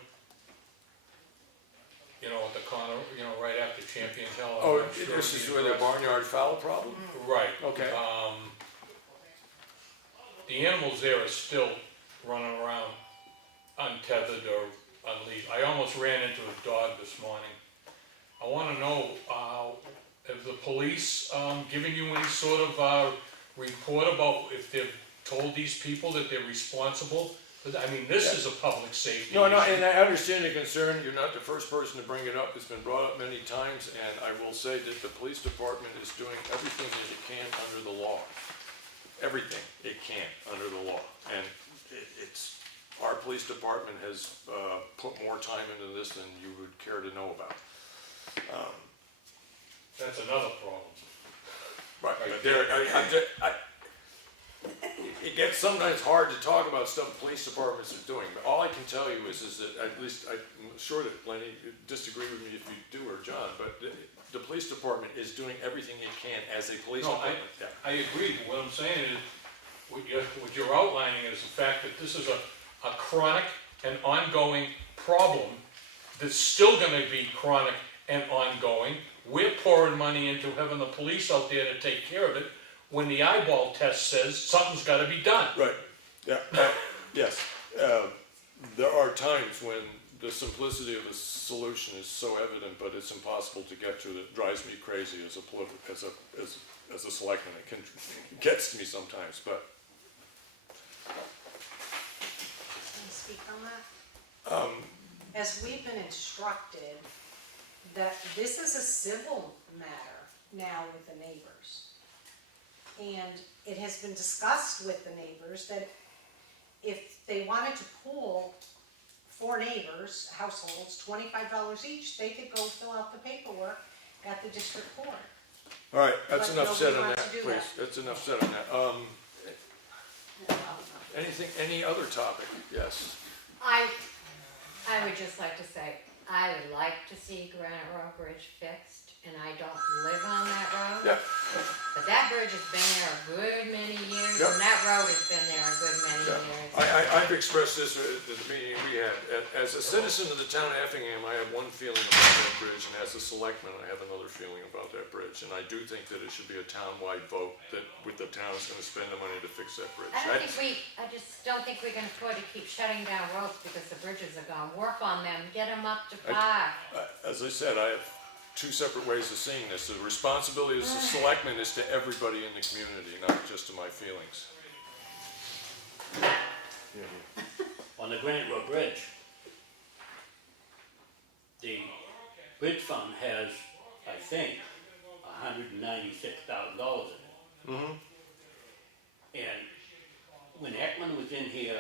At the corner, right after Champion Hill. I'm Oh, not sure this is the where the address. barnyard fowl problem? Right. Okay. The animals there are still running around untethered or unleashed. I almost ran into a dog this morning. I wanna know, have the police, given you any sort of, report about if they've told these people that they're responsible? 'Cause, this is a public safety No, issue. and I understand the concern, you're not the first person to bring it up, it's been brought up many times, and I will say that the police department is doing everything that it can under the law. Everything it can under the law. department has, put more time into this than you would care to know about. That's another problem. Right, but there, it gets sometimes hard to talk about stuff police departments are doing, but all I can tell you is that, at least, I'm sure that Lenny disagree with me if you do, or John, but the police department is doing everything it can as a police No, department. Yeah. I agree, but what I'm saying is, what you're outlining is the fact that this is a chronic and ongoing problem that's still gonna be chronic and ongoing. We're pouring money into having the police out there to take care of it, when the eyeball test says something's gotta be done. Right, yeah, yes. There are times when the simplicity of the solution is so evident, but it's impossible to get to, that drives me crazy as a selectman. It gets to me sometimes, but. Can you speak on that? As we've been instructed, that this is a civil matter now with the neighbors. And it has been discussed with the neighbors that if they wanted to pool 4 neighbors, households, $25 each, they could go fill out the paperwork at the district court. All right, that's But enough said nobody on wants that, to do please. that. That's enough said on that. Any other topic? Yes. I would just like to say, I would like to see Granite Road Bridge fixed, and I don't live on that road. Yeah. But that bridge has been there a good many years, Yep. and that road has been there a good many years. I've expressed this at the meeting we had. As a citizen of the town of Effingham, I have one feeling about that bridge, and as a selectman, I have another feeling about that bridge. And I do think that it should be a town-wide vote that the town is gonna spend the money to fix that bridge. I just don't think we can afford to keep shutting down roads because the bridges are gone. Work on them, get them up to par. As I said, I have two separate ways of seeing this. The responsibility as a selectman is to everybody in the community, not just to my feelings. On the Granite Road Bridge, the bridge fund has, I think, $196,000 in it. Mm-hmm. And when Ekman was in here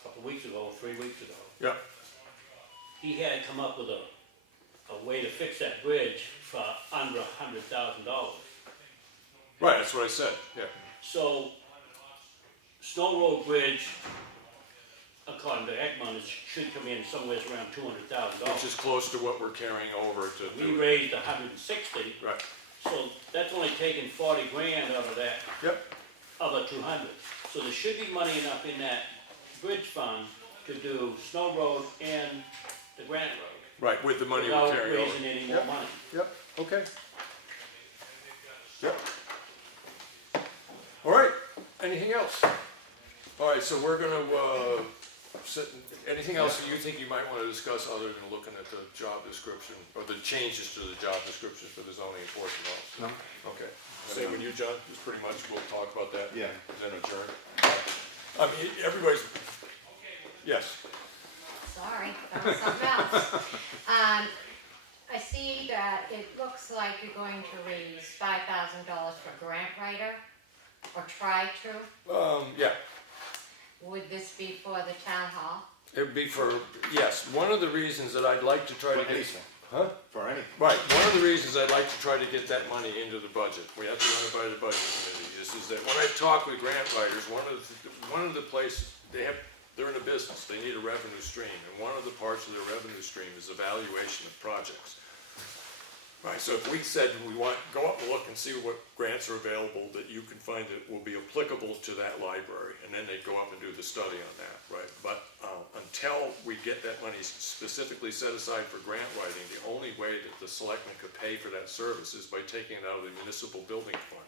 a couple weeks ago, 3 weeks ago, Yeah. he had come up with a way to fix that bridge for under $100,000. Right, that's what I said, yeah. So, Snow Road Bridge, according to Ekman, should come in somewhere around $200,000. Which is close to what we're carrying over to We do. raised 160, Right, so that's only taking 40 grand out of that yep, other 200. So there should be money enough in that bridge fund to do Snow Road and the Granite Road. right, with the money we're Without carrying over. raising any more Yep. money. Yep, okay. Yep. All right, anything else? All right, so we're gonna, anything else that you think you might wanna discuss other than looking at the job description, or the changes to the job description for the zoning enforcement officer? No? Okay, same with you, John, just pretty much, we'll talk about that. Yeah. Then adjourn. I mean, everybody's, yes. Sorry, that was something else. I see that it looks like you're going to raise $5,000 for grant writer, or try to. Yeah, Would this be for the town hall? it'd be for, yes, one of the reasons that I'd like to try to For get. anything. Huh? For any. Right, one of the reasons I'd like to try to get that money into the budget, we have to run it by the budget committee, is that when I talk with grant writers, one of the places, they're in a business, they need a revenue stream, and one of the parts of their revenue stream is evaluation of projects. Right, so if we said go up and look and see what grants are available that you can find that will be applicable to that library, and then they'd go up and do the study on that, right? But until we get that money specifically set aside for grant writing, the only way that the selectmen could pay for that service is by taking it out of the municipal building fund.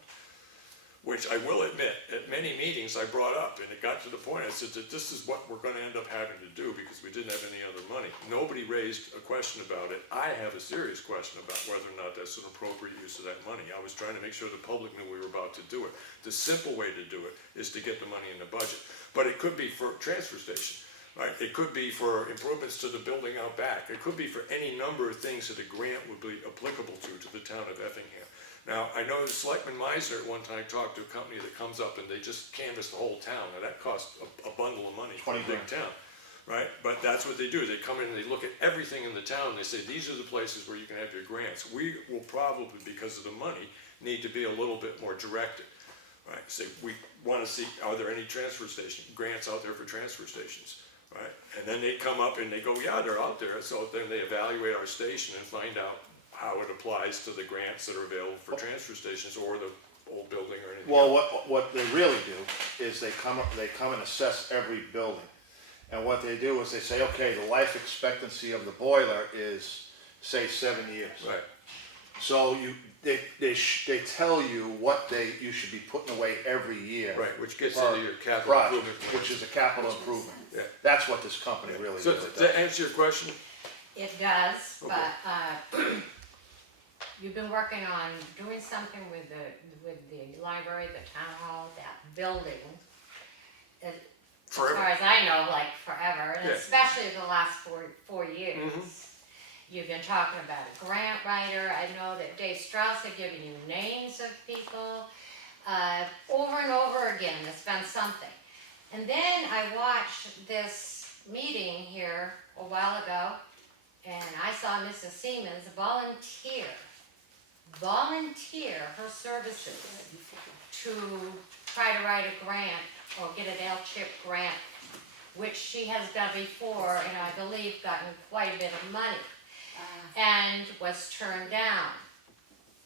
Which I will admit, at many meetings I brought up, and it got to the point, I said that this is what we're gonna end up having to do because we didn't have any other money. Nobody raised a question about it. I have a serious question about whether or not that's an appropriate use of that money. I was trying to make sure the public knew we were about to do it. The simple way to do it is to get the money in the budget. But it could be for transfer station, right? It could be for improvements to the building out back. It could be for any number of things that a grant would be applicable to the town of Effingham. Now, I know Selectman Meisner at one time talked to a company that comes up and they just canvass the whole town, and that costs a bundle of money for a 20 big grand. town. Right, but that's what they do, they come in and they look at everything in the town, and they say, these are the places where you can have your grants. We will probably, because of the money, need to be a little bit more directed. Right, say, we wanna see, are there any transfer station, grants out there for transfer stations? Right, and then they come up and they go, yeah, they're out there, so then they evaluate our station and find out how it applies to the grants that are available for transfer stations or the old building or anything. Well, what they really do is they come and assess every building. And what they do is they say, okay, the life expectancy of the boiler is, say, 7 years. Right. So they tell you what you should be putting away every year. Right, which gets per into your capital project, improvement plan. which is a capital improvement. Yeah. That's what this company really So, does. to answer your question, It does, Okay. but, you've been working on doing something with the library, the town hall, that building. As forever. far as I know, like forever, and Yeah. especially the last four years. Mhm. You've been talking about a grant writer. I know that Dave Strauss had given you names of people. Over and over again, it's been something. And then I watched this meeting here a while ago, and I saw Mrs. Siemens volunteer her services to try to write a grant or get an L-chip grant, which she has done before, and I believe gotten quite a bit of money, and was turned down.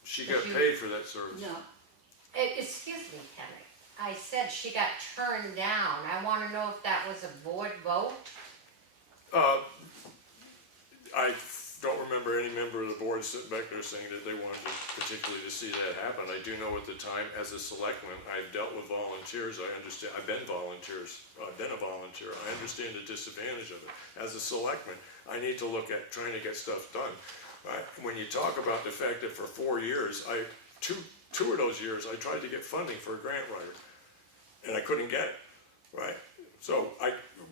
she got paid for that service. No, Excuse me, Henry, I said she got turned down. I wanna know if that was a board vote? I don't remember any member of the board sitting back there saying that they wanted particularly to see that happen. I do know at the time, as a selectman, I've dealt with volunteers, I understand, I've been a volunteer, I understand the disadvantage of it. As a selectman, I need to look at trying to get stuff done, right? When you talk about the fact that for 4 years, two of those years, I tried to get funding for a grant writer, and I couldn't get it, right? So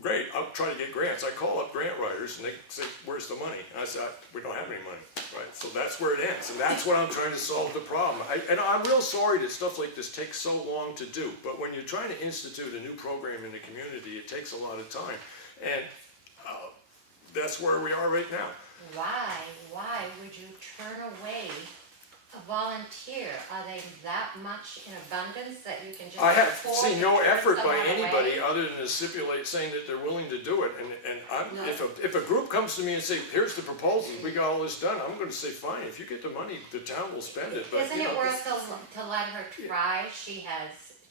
great, I'll try to get grants. I call up grant writers and they say, where's the money? And I said, we don't have any money, right? So that's where it ends. And that's what I'm trying to solve the problem. And I'm real sorry that stuff like this takes so long to do. But when you're trying to institute a new program in the community, it takes a lot of time. And that's where we are right now. Why would you turn away a volunteer? Are they that much in abundance that you can just I have afford seen to no turn effort by someone anybody away? other than to stipulate saying that they're willing to do it. And No. if a group comes to me and say, here's the proposal, we got all this done, I'm gonna say, fine, if you get the money, the town will spend it, but Isn't you it know. worth to let her try?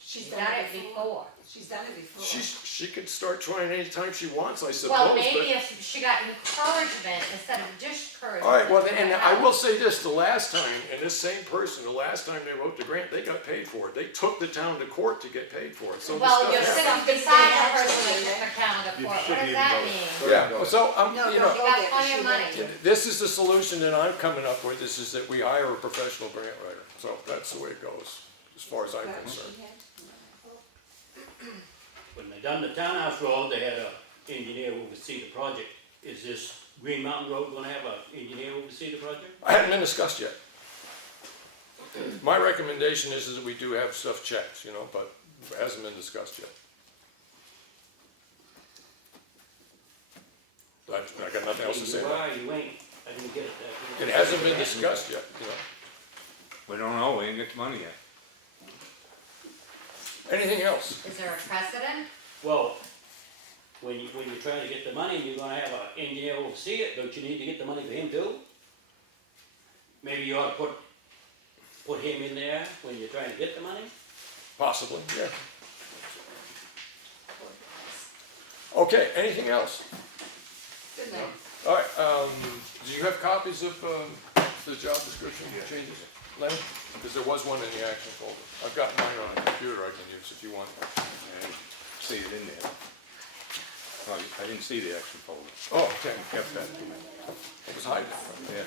She's done it before. She's done it before. She could start trying anytime she wants, I suppose, Well, but. maybe if she got encouragement instead of discouragement. All right, well, and I will help. say this, the last time, and this same person, the last time they wrote the grant, they got paid for it. They took the town to court to get paid for it, so the Well, stuff you're happens. sitting beside the person that took her down to court. What shouldn't does even that go mean? there. Yeah, so I'm, No, you no, know. She got plenty of money. This is the solution that I'm coming up with, is that we hire a professional grant writer. So that's the way it goes, as far as I'm concerned. When they done the townhouse road, they had a engineer oversee the project. Is this Green Mountain Road gonna have a engineer oversee the project? I haven't been discussed yet. My recommendation is that we do have stuff checked, you know, but it hasn't been discussed yet. I got nothing else to say You about are, you ain't, I didn't get it. it. It hasn't been discussed yet, you know. We don't know, we ain't get the money yet. Anything else? Is there a precedent? Well, when you're trying to get the money, you're gonna have an engineer oversee it, don't you need to get the money for him too? Maybe you ought to put him in there when you're trying to get the money? Possibly, yeah. Okay, anything else? Good night. All right, do you have copies of the job description changes, Lenny? Because there was one in the action folder. I've got mine on a computer I can use if you want. I didn't see it in there. Oh, I didn't see the action folder. Oh, okay, I kept that. it was hiding. Yeah.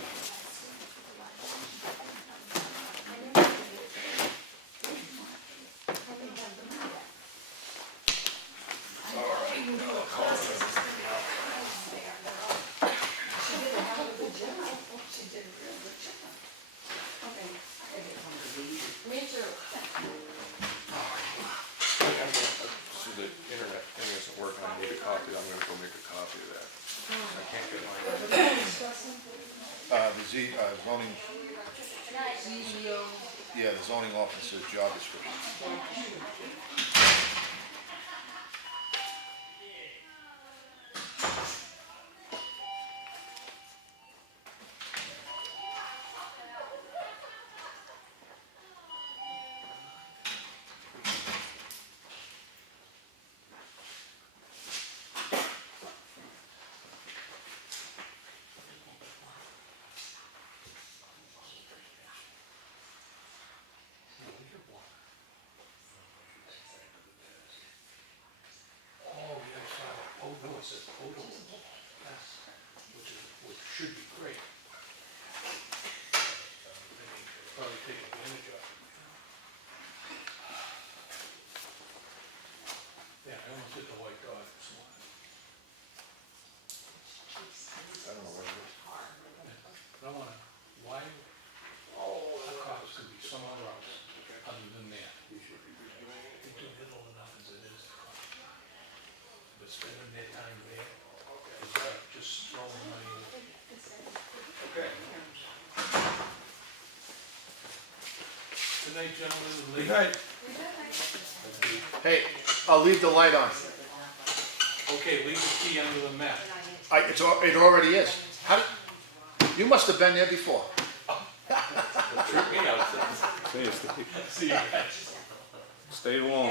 zoning, CEO. yeah, the zoning officer's job description. Oh, yes, oh, no, it says photo, yes, which should be great. They need to probably take advantage of it. Yeah, I almost hit the white dot this one. I don't know what it is. I wanna, why, the cops could be somewhere else other than there. It's too little enough as it is. But spending their time there is just throwing money away. Okay. Good night, gentlemen. Good night. Hey, I'll leave the light on. Okay, leave the key under the mat. It already is. You must have been there before. Trick me out. See you, Steve. See you guys. Stay warm.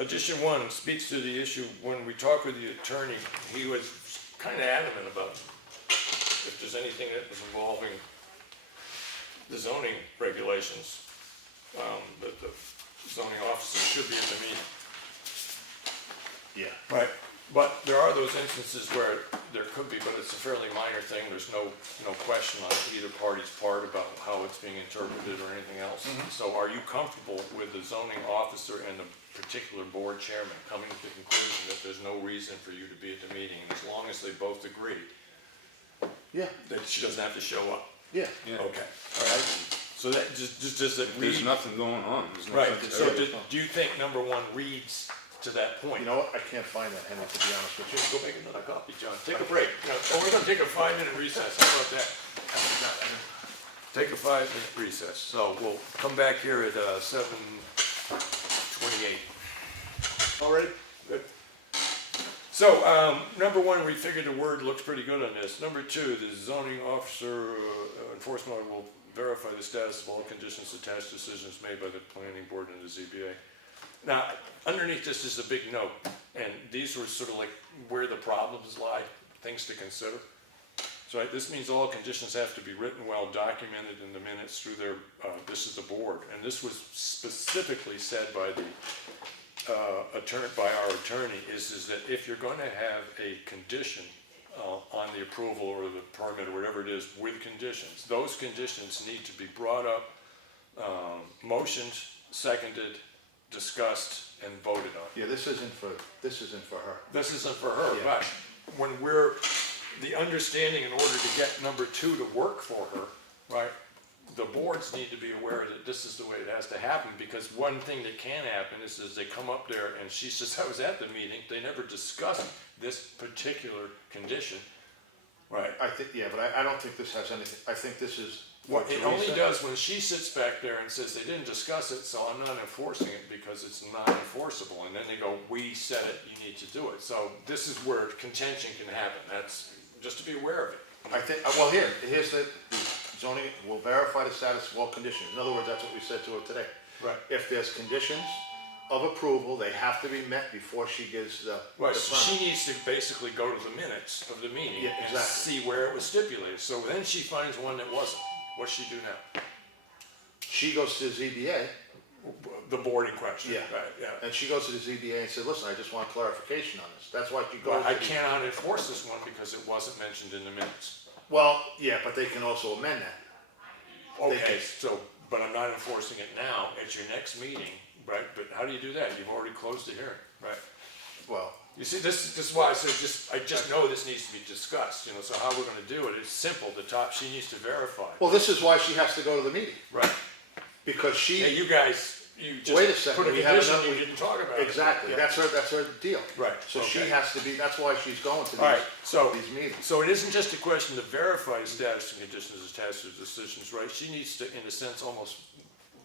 Addition 1 speaks to the issue, when we talked with the attorney, he was kind of adamant about if there's anything that was involving the zoning regulations, that the zoning officer should be at the meeting. Yeah. Right. But there are those instances where there could be, but it's a fairly minor thing, there's no question on either party's part about how it's being interpreted or anything else. So are you comfortable with the zoning officer and the particular board chairman coming to the conclusion that there's no reason for you to be at the meeting, and as long as they both agree, Yeah, that she doesn't have to show up? yeah. Yeah. Okay, all right. So that just does it read? There's nothing going on. There's no Right, sense so to it. do you think number 1 reads to that point? You know what, I can't find that, Henry, to be honest with you. Go make another copy, John. Take a break. We're gonna take a 5-minute recess. How about that? Take a 5-minute recess. So we'll come back here at 7:28. All ready? Good. So, number 1, we figured the word looks pretty good on this. Number 2, the zoning officer enforcement will verify the status of all conditions attached to decisions made by the planning board and the ZBA. Now, underneath this is a big note, and these were sort of like where the problems lie, things to consider. So this means all conditions have to be written well, documented in the minutes through their, this is the board. And this was specifically said by the by our attorney, is that if you're going to have a condition on the approval or the permit or whatever it is with conditions, those conditions need to be brought up, motioned, seconded, discussed, and voted on. Yeah, this isn't for her. This isn't for her, Yeah. but when we're, the understanding in order to get number 2 to work for her, right, the boards need to be aware that this is the way it has to happen, because one thing that can happen is they come up there and she says, I was at the meeting, they never discussed this particular condition, right? I think, yeah, but I don't think this has anything, I think this is. Well, it only does when she sits back there and says they didn't discuss it, so I'm not enforcing it because it's not enforceable. And then they go, we said it, you need to do it. So this is where contention can happen. That's just to be aware of it. I think, well, here's the zoning will verify the status of all conditions. In other words, that's what we said to her today. Right. If there's conditions of approval, they have to be met before she gives the. Right, the so permit. she needs to basically go to the minutes of the meeting Yeah, and exactly. see where it was stipulated. So then she finds one that wasn't. What's she do now? She goes to the ZBA. The board in question. Yeah. Right, yeah. And she goes to the ZBA and says, listen, I just want clarification on this. That's why she goes. Well, I to the- cannot enforce this one because it wasn't mentioned in the minutes. Well, yeah, but they can also amend that. They Okay, can- so, but I'm not enforcing it now, at your next meeting, right? But how do you do that? You've already closed the hearing, right? Well, You see, this is why I said I just know this needs to be discussed, you know, so how we're gonna do it, it's simple, she needs to verify. well, this is why she has to go to the meeting, Right. because Hey, she, you guys, you Wait a just second, put a we have condition, another- you didn't talk about it. Exactly, Yeah. that's her deal. Right, So she okay. has to be, that's why she's going to All right, these meetings. so it isn't just a question to verify the status and conditions attached to the decisions, right? She needs to, in a sense, almost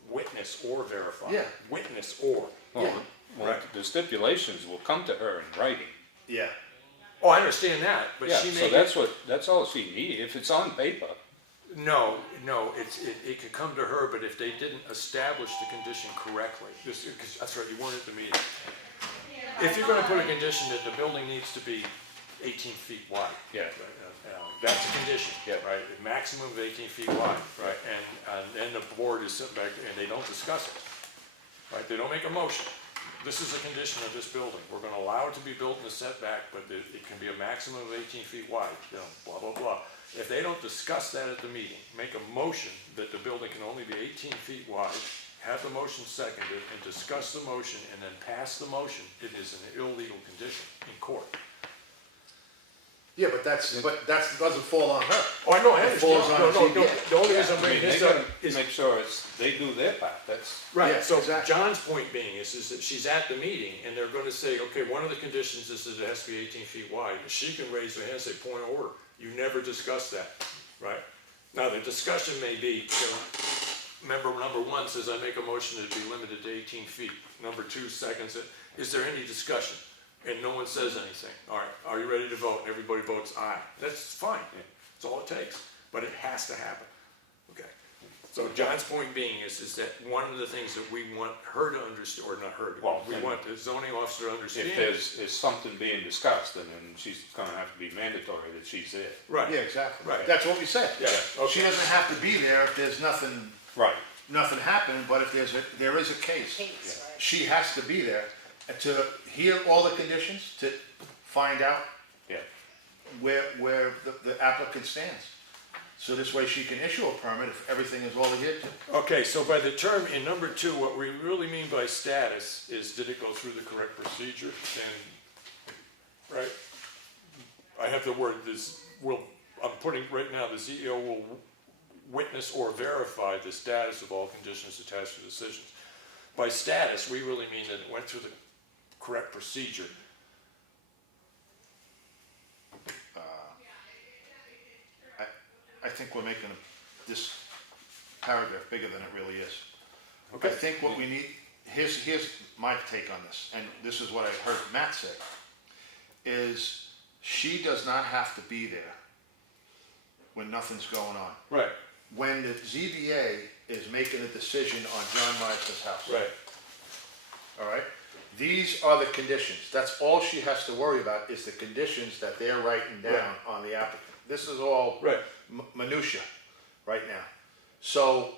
witness or verify. Yeah. Witness or. Yeah. Well, the stipulations will come to her in writing. Yeah. Oh, I understand that, but Yeah, she so may. that's all she needs, if it's on paper. No, it could come to her, but if they didn't establish the condition correctly, because that's right, you weren't at the meeting. If you're gonna put a condition that the building needs to be 18 feet wide. Yeah. That's a condition. Yeah. Right, a maximum of 18 feet wide, right, and then the board is sitting back and they don't discuss it. Right, they don't make a motion. This is a condition of this building. We're gonna allow it to be built in a setback, but it can be a maximum of 18 feet wide, you know, blah, blah, blah. If they don't discuss that at the meeting, make a motion that the building can only be 18 feet wide, have the motion seconded, and discuss the motion, and then pass the motion, it is an illegal condition in court. Yeah, but that doesn't fall on her. Oh, I know, I It falls understand. on No, ZBA. the only reason I'm I bringing mean, this they up gotta is. make sure they do their part, that's. Right, Yeah, so exactly. John's point being is that she's at the meeting, and they're gonna say, okay, one of the conditions is that it has to be 18 feet wide. She can raise her hand and say, point of order, you never discussed that, right? Now, the discussion may be, you know, member number one says, I make a motion that it be limited to 18 feet. Number two seconds it, is there any discussion? And no one says anything. All right, are you ready to vote? And everybody votes aye. That's fine, that's all it takes, but it has to happen, okay? So John's point being is that one of the things that we want her to understand, or not her, Well, we then- want the zoning officer to understand. If there's something being discussed, then she's gonna have to be mandatory that she's there. Right. Yeah, exactly. Right. That's what we said. Yeah, okay. She doesn't have to be there if there's nothing Right. happening, but if there is a case, Case, right? she has to be there to hear all the conditions, to find out Yeah. where the applicant stands. So this way she can issue a permit if everything is all adhered to. Okay, so by the term in number two, what we really mean by status is did it go through the correct procedure? And, right? I have the word, I'm putting right now, the CEO will witness or verify the status of all conditions attached to decisions. By status, we really mean that it went through the correct procedure. I think we're making this paragraph bigger than it really is. Okay. I think what we need, here's my take on this, and this is what I heard Matt say, is she does not have to be there when nothing's going on. Right, When the ZBA is making a decision on John Meisner's house. right. All right? These are the conditions. That's all she has to worry about is the conditions that they're writing down Right. on the applicant. This is all Right. minutia right now. So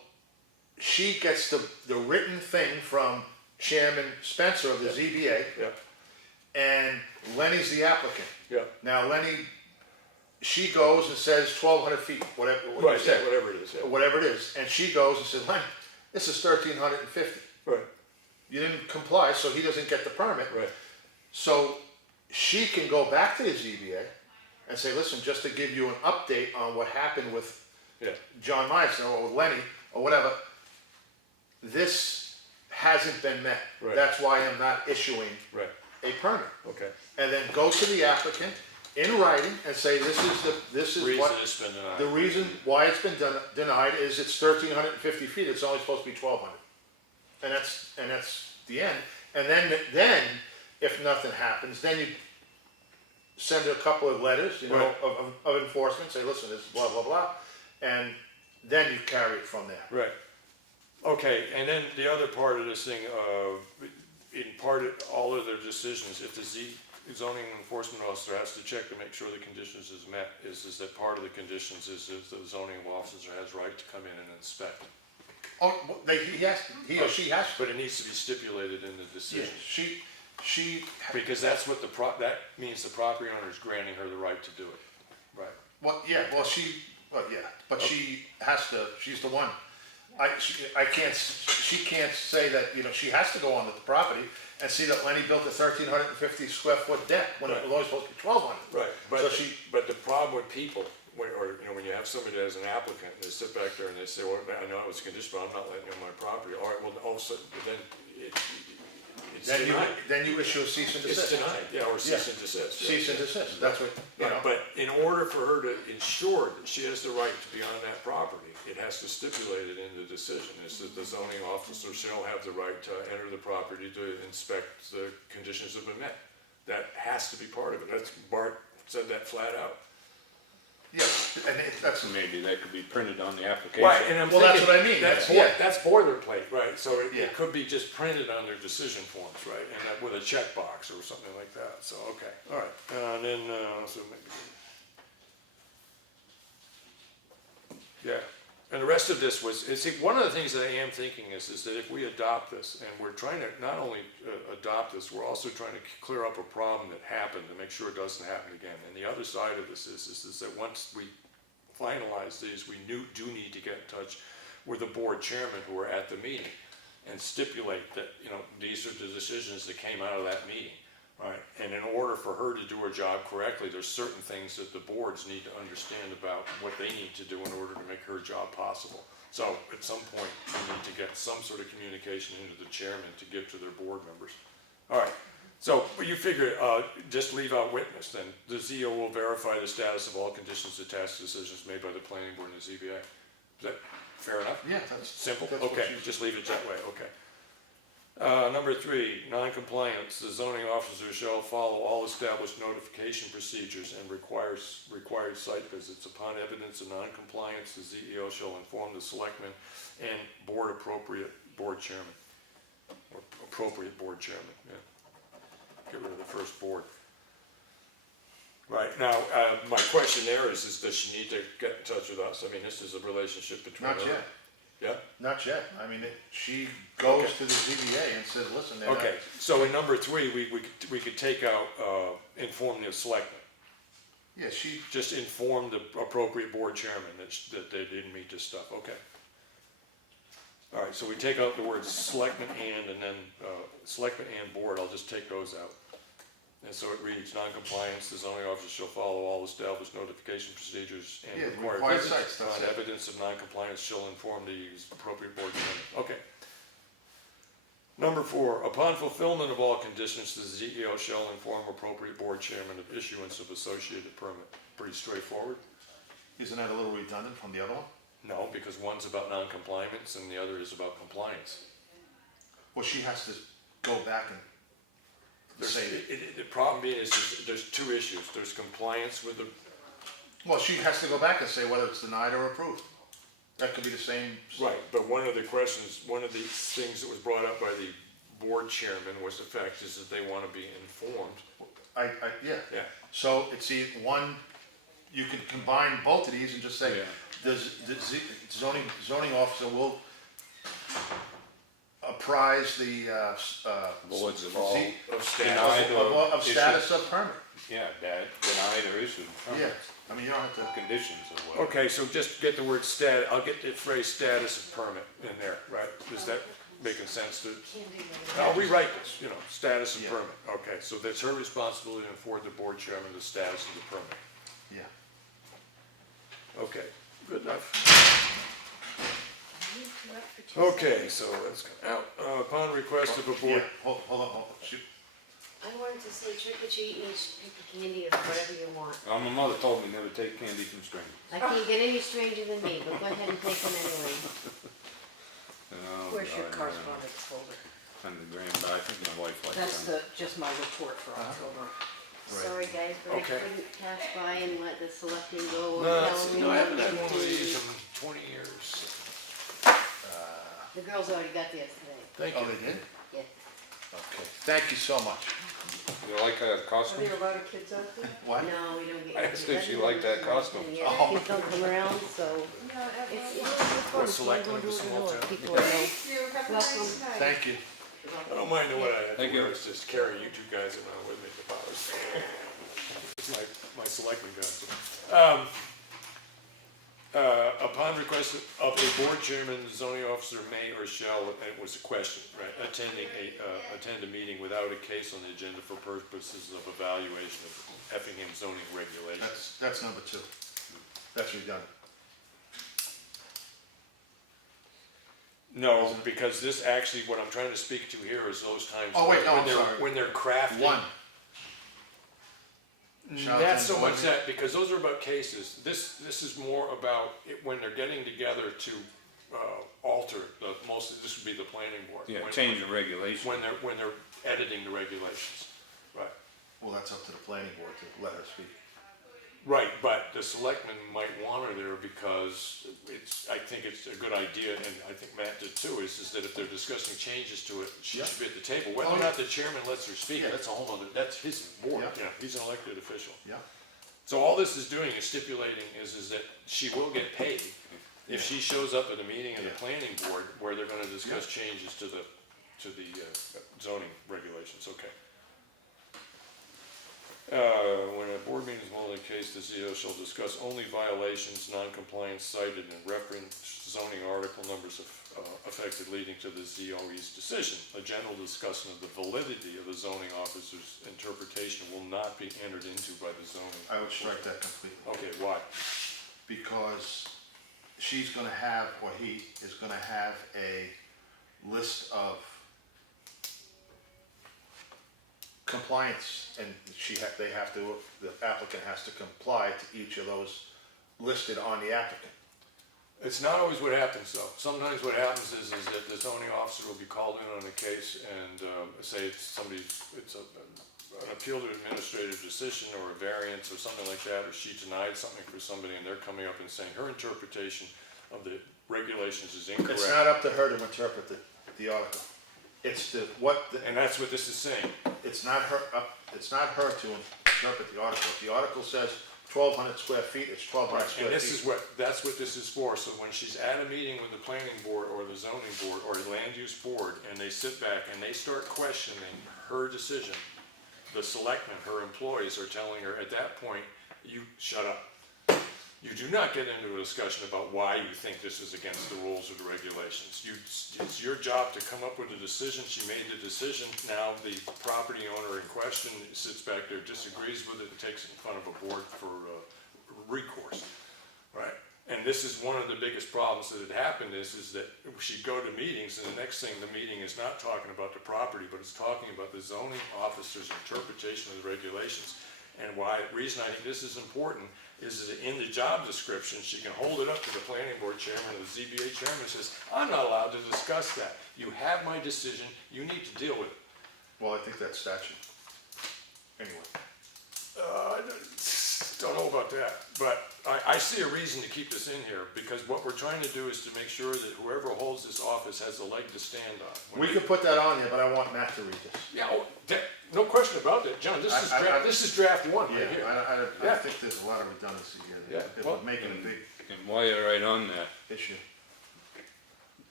she gets the written thing from Chairman Spencer of the ZBA, Yeah, and Lenny's the applicant. yeah. Now Lenny, she goes and says 1,200 feet, whatever you Right, said, yeah, whatever it is, yeah. whatever it is, and she goes and says, Lenny, this is 1,350. Right, You didn't comply, so he doesn't get the permit. right. So she can go back to the ZBA and say, listen, just to give you an update on what happened with Yeah. John Meisner or with Lenny or whatever, this hasn't been met. Right. That's why I'm not issuing Right, a permit. okay. And then go to the applicant in writing and say, this is Reason what, it's been denied. the reason why it's been denied is it's 1,350 feet, it's only supposed to be 1,200. And that's the end. And then if nothing happens, then you send a couple of letters, you know, Right. of enforcement, say, listen, this is blah, blah, blah, and then you carry it from there. Right. Okay, and then the other part of this thing, in part of all of their decisions, if the zoning enforcement officer has to check to make sure the conditions is met, is that part of the conditions is the zoning officer has right to come in and inspect. Oh, he or she has to. But it needs to be stipulated in the Yeah, decision. she, Because that's what that means the property owner is granting her the right to do it. Right. but she has to, she's the one. She can't say that, you know, she has to go onto the property and see that Lenny built a 1,350 square foot deck when it was only supposed to be 1,200. Right, So she, but the problem with people when you have somebody as an applicant, and they sit back there and they say, well, I know it was a condition, but I'm not letting you on my property, all right, well, all of a sudden, then it's denied. Then you issue a cease and It's desist. denied, yeah, or cease and desist. Yeah. Cease and desist, that's what, you know. But in order for her to ensure that she has the right to be on that property, it has to stipulate it in the decision, is that the zoning officer shall have the right to enter the property to inspect the conditions have been met. That has to be part of it. That's, Bart said that flat out. Yes, and that's, Maybe that could be printed on the application. Right, and I'm well, that's thinking, what I mean, that's, yeah. that's boilerplate, right, so Yeah. it could be just printed on their decision forms, right, and that with a checkbox or something like that, so, okay, all right, and then, so maybe. Yeah, and the rest of this was, see, one of the things that I am thinking is that if we adopt this, and we're trying to not only adopt this, we're also trying to clear up a problem that happened to make sure it doesn't happen again. And the other side of this is that once we finalize these, we do need to get in touch with the board chairman who are at the meeting and stipulate that, you know, these are the decisions that came out of that meeting. Right, and in order for her to do her job correctly, there's certain things that the boards need to understand about what they need to do in order to make her job possible. So at some point, we need to get some sort of communication into the chairman to give to their board members. All right, so you figure, just leave out witness, then the ZO will verify the status of all conditions attached to decisions made by the planning board and the ZBA. Is that fair enough? yeah, that's. Simple? That's what Okay, she- just leave it that way, okay. Number 3, non-compliance. The zoning officer shall follow all established notification procedures and required site visits. Upon evidence of non-compliance, the ZEO shall inform the selectmen and appropriate board chairman. Or appropriate board chairman, yeah. Get rid of the first board. Right, now, my question there is does she need to get in touch with us? I mean, this is a relationship between her. Not yet, Yeah? not yet. I mean, she goes to the ZBA and says, listen, they're not. Okay, so in number 3, we could take out, inform the selectmen. Yeah, she, Just inform the appropriate board chairman that they didn't meet this stuff, okay. All right, so we take out the words selectmen and then, selectmen and board, I'll just take those out. And so it reads, non-compliance, the zoning officer shall follow all established notification procedures and Yeah, required required visits. sites, that's On it. evidence of non-compliance shall inform the appropriate board chairman, okay. Number 4, upon fulfillment of all conditions, the ZEO shall inform appropriate board chairman of issuance of associated permit. Pretty straightforward? isn't that a little redundant from the other one? No, because one's about non-compliance and the other is about compliance. Well, she has to go back and say, The problem being is there's 2 issues. There's compliance with the, well, she has to go back and say whether it's denied or approved. That could be the same. right, but one of the questions, one of the things that was brought up by the board chairman was the fact is that they want to be informed. Yeah. Yeah. So it's one, you can combine both of these and just say, Yeah. the zoning officer will apprise the, Boards of all, Z- Of Denied status. or of status of permit. yeah, denied or issued Yeah, permits, I mean, you don't have to, conditions or whatever. Okay, so just get the word I'll get the phrase status of permit in there, right? Is that making sense to? I'll rewrite this, status of Yeah. permit. Okay, so that's her responsibility to inform the board chairman the status of the permit. yeah. Okay, good enough. Okay, so that's out. Upon request of a board. Yeah, hold on, shoot. I wanted to say trick or treat means pick a candy or whatever you want. My mother told me never take candy from strangers. I can't get any stranger than me, but go ahead and take them anyway. Oh, Where's your God, correspondence folder? On the grand, but I think my wife likes That's them. just my report for October. Sorry guys, but I Okay. couldn't pass by and let the selecting go No, and tell me. I haven't had one what of to these do. in 20 years. The girls already got theirs today. Thank Oh, you. they did? Yeah. Okay, thank you so much. You like a costume? a lot of kids out there? What? No, we don't get. I asked if she liked that costume. Yeah, Oh. kids don't come around, so it's fun. We're selecting Go the door to small door. town. People know. Welcome. Thank you. I don't mind what I had to Thank you. wear, it's just carry you 2 guys around with me if it bothers me. It's my selectman costume. Upon request of a board chairman, the zoning officer may or shall, and it was a question, right, attend a meeting without a case on the agenda for purposes of evaluation of Effingham zoning regulations. That's number 2. That's redundant. No, because this actually, what I'm trying to speak to here is those times. Oh, wait, no, when I'm they're- sorry. When they're crafting. One. Shall Not so attend much board that, because those are about cases. This is more about when they're getting together to alter, this would be the planning board. Yeah, When- change the regulation. When they're editing the regulations, right. Well, that's up to the planning board to let her speak. Right, but the selectmen might want her there because I think it's a good idea, and I think Matt did too, is that if they're discussing changes to it, she Yeah. should be at the table. Whether Oh, or yeah. not the chairman lets her speak, Yeah. that's a whole other, that's his board, Yeah. he's an elected official. Yeah. So all this is doing is stipulating is that she will get paid if she shows up at a meeting of the Yeah. planning board where they're gonna discuss changes to the zoning regulations, okay. When a board meeting is held in a case, the ZO shall discuss only violations, non-compliance cited and reference zoning article numbers affected leading to the ZOE's decision. A general discussion of the validity of the zoning officer's interpretation will not be entered into by the zoning. I would strike that completely. Okay, why? Because she's gonna have, or he is gonna have a list of compliance, and they have to, the applicant has to comply to each of those listed on the applicant. It's not always what happens though. Sometimes what happens is that the zoning officer will be called in on a case and say it's an appeal to administrative decision or a variance or something like that, or she denied something for somebody and they're coming up and saying her interpretation of the regulations is incorrect. It's not up to her to interpret the article. It's And that's what this is saying. it's not her to interpret the article. If the article says 1,200 square feet, it's 1,200 Right, square and feet. that's what this is for. So when she's at a meeting with the planning board or the zoning board or the land use board and they sit back and they start questioning her decision, the selectmen, her employees are telling her at that point, you shut up. You do not get into a discussion about why you think this is against the rules or the regulations. It's your job to come up with a decision. She made the decision. Now the property owner in question sits back there, disagrees with it, and takes it in front of a board for recourse, right? And this is one of the biggest problems that had happened is that she'd go to meetings and the next thing the meeting is not talking about the property, but it's talking about the zoning officer's interpretation of the regulations. And reason I think this is important is that in the job description, she can hold it up to the planning board chairman or the ZBA chairman and says, I'm not allowed to discuss that. You have my decision, you need to deal with it. Well, I think that's statute. Anyway. I don't know about that, but I see a reason to keep this in here because what we're trying to do is to make sure that whoever holds this office has a leg to stand on. We could put that on here, but I want Matt to read this. Yeah, no question about that, John. This is draft one right Yeah, here. I think there's a lot of redundancy here. Yeah, It well- would make it a big And while you're right on that, issue.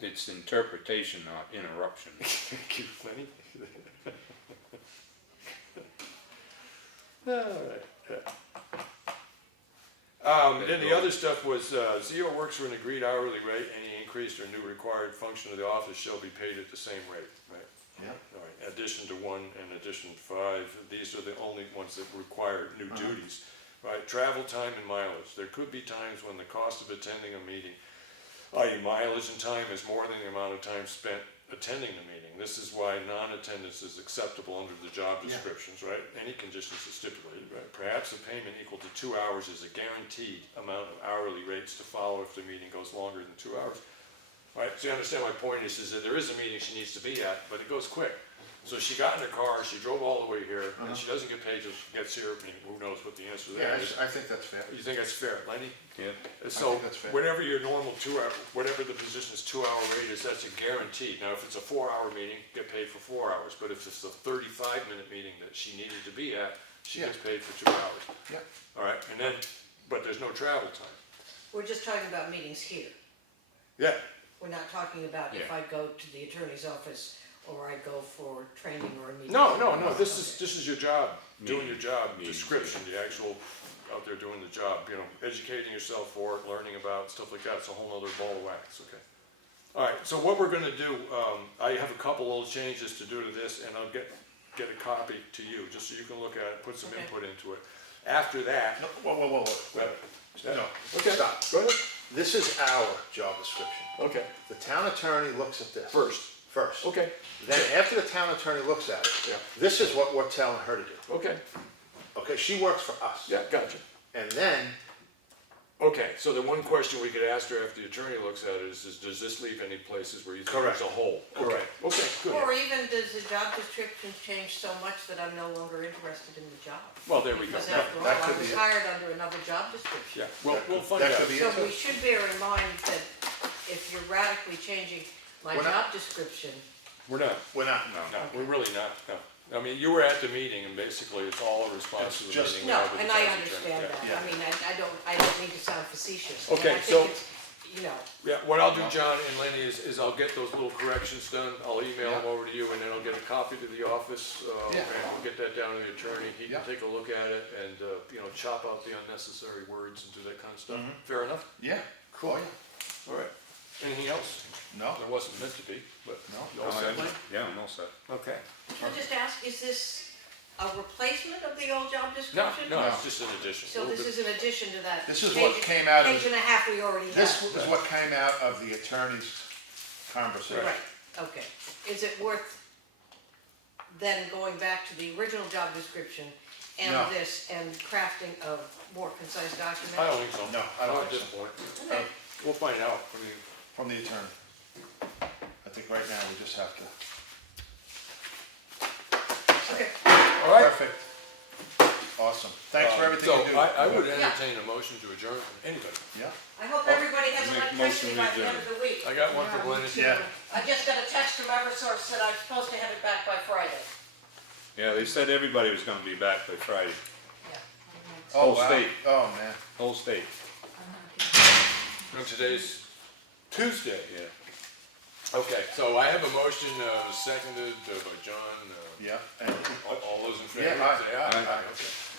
it's interpretation, not interruption. Thank you, Lenny. All right. Then the other stuff was, ZO works for an agreed hourly rate, any increased or new required function of the office shall be paid at the same rate, right? Yeah. All right, addition to 1 and addition to 5, these are the only ones that require new duties, right? Travel time and mileage, there could be times when the cost of attending a meeting, i.e. mileage and time is more than the amount of time spent attending the meeting. This is why non-attendance is acceptable under the job descriptions, right? Any conditions are stipulated, right? Perhaps a payment equal to 2 hours is a guaranteed amount of hourly rates to follow if the meeting goes longer than 2 hours. All right, so you understand my point is that there is a meeting she needs to be at, but it goes quick. So she got in her car, she drove all the way here, and she doesn't get paid till she gets here. I mean, who knows what the answer to Yeah, that is. I think that's fair. You think that's fair, Lenny? Yep. So, think that's fair. whatever your normal 2 hour, whatever the position's 2 hour rate is, that's a guarantee. Now, if it's a 4 hour meeting, get paid for 4 hours, but if it's a 35-minute meeting that she needed to be at, she gets paid for 2 hours. Yeah. All right, and then, but there's no travel time. We're just talking about meetings here. Yeah, We're not talking about if Yeah. I go to the attorney's office or I go for training or a meeting. no, this is your job, doing your job, Meetings, description, the actual, out there doing the job, you know, educating yourself for it, learning about, stuff like that, it's a whole other ball of wax, okay? All right, so what we're gonna do, I have a couple little changes to do to this, and I'll get a copy to you, just so you can look at it, put some Okay. input into it. After that, No, whoa, wait. No, okay, stop. go ahead. This is our job description. Okay, The town attorney looks at this. first, First. okay, Then after the town attorney looks at it, Yeah. this is what we're telling her to do. okay, Okay, she works for us. yeah, gotcha. And then, Okay, so the one question we could ask her after the attorney looks at it is does this leave any places where you think there's a Correct. hole? Okay, Correct. okay, good. Or even does the job description change so much that I'm no longer interested in the job? Well, there we go. Because after all, that I could was be it. hired under another job description. Yeah, we'll find that out. could be So it too. we should bear in mind that if you're radically changing my We're not- job description, We're not, We're not. no, we're really not, no. I mean, you were at the meeting and basically it's all a response to the It's just- meeting. no, whenever the and I town's attorney- understand that. yeah. I mean, I don't mean to sound facetious. And Okay, I think so- it's, you know, Yeah, what I'll do, John and Lenny, is I'll get those little corrections done, I'll email them over to you, and then I'll get a copy to the office, Yeah. and we'll get that down to the attorney, he Yeah. can take a look at it and, chop out the unnecessary words and do that kind of stuff. Mhm. Fair enough? Yeah, cool. All right. Anything else? No, There wasn't meant to be, but. No. You all set, Lenny? Yeah, I'm all set. Okay. can I just ask, is this a replacement of the old job No, description? no, it's just an addition. So this is in addition to that? This is what came out of- Page and a half we already this have. is what came out of the attorney's conversation. Right, okay. Is it worth then going back to the original job description and No. this and crafting a more concise document? I don't think so. No, I don't Not at think this so. point. Okay. We'll find out. I mean, From the attorney. I think right now we just have to. Okay. all right. Perfect. Awesome. Thanks for everything you do. So I would entertain a motion to adjourn from anybody. Yeah. I hope everybody has Make electricity by motion the end of the week. I got one for Lenny. Yeah. I just got a text from Eversource that I'm supposed to have it back by Friday. Yeah, they said everybody was gonna be back by Friday, Oh, Whole wow. state. Oh, man. whole state, And today's Tuesday. yeah. Okay, so I have a motion, seconded by John. Yeah. And All those in favor, Yeah, aye. say aye. Aye. Okay.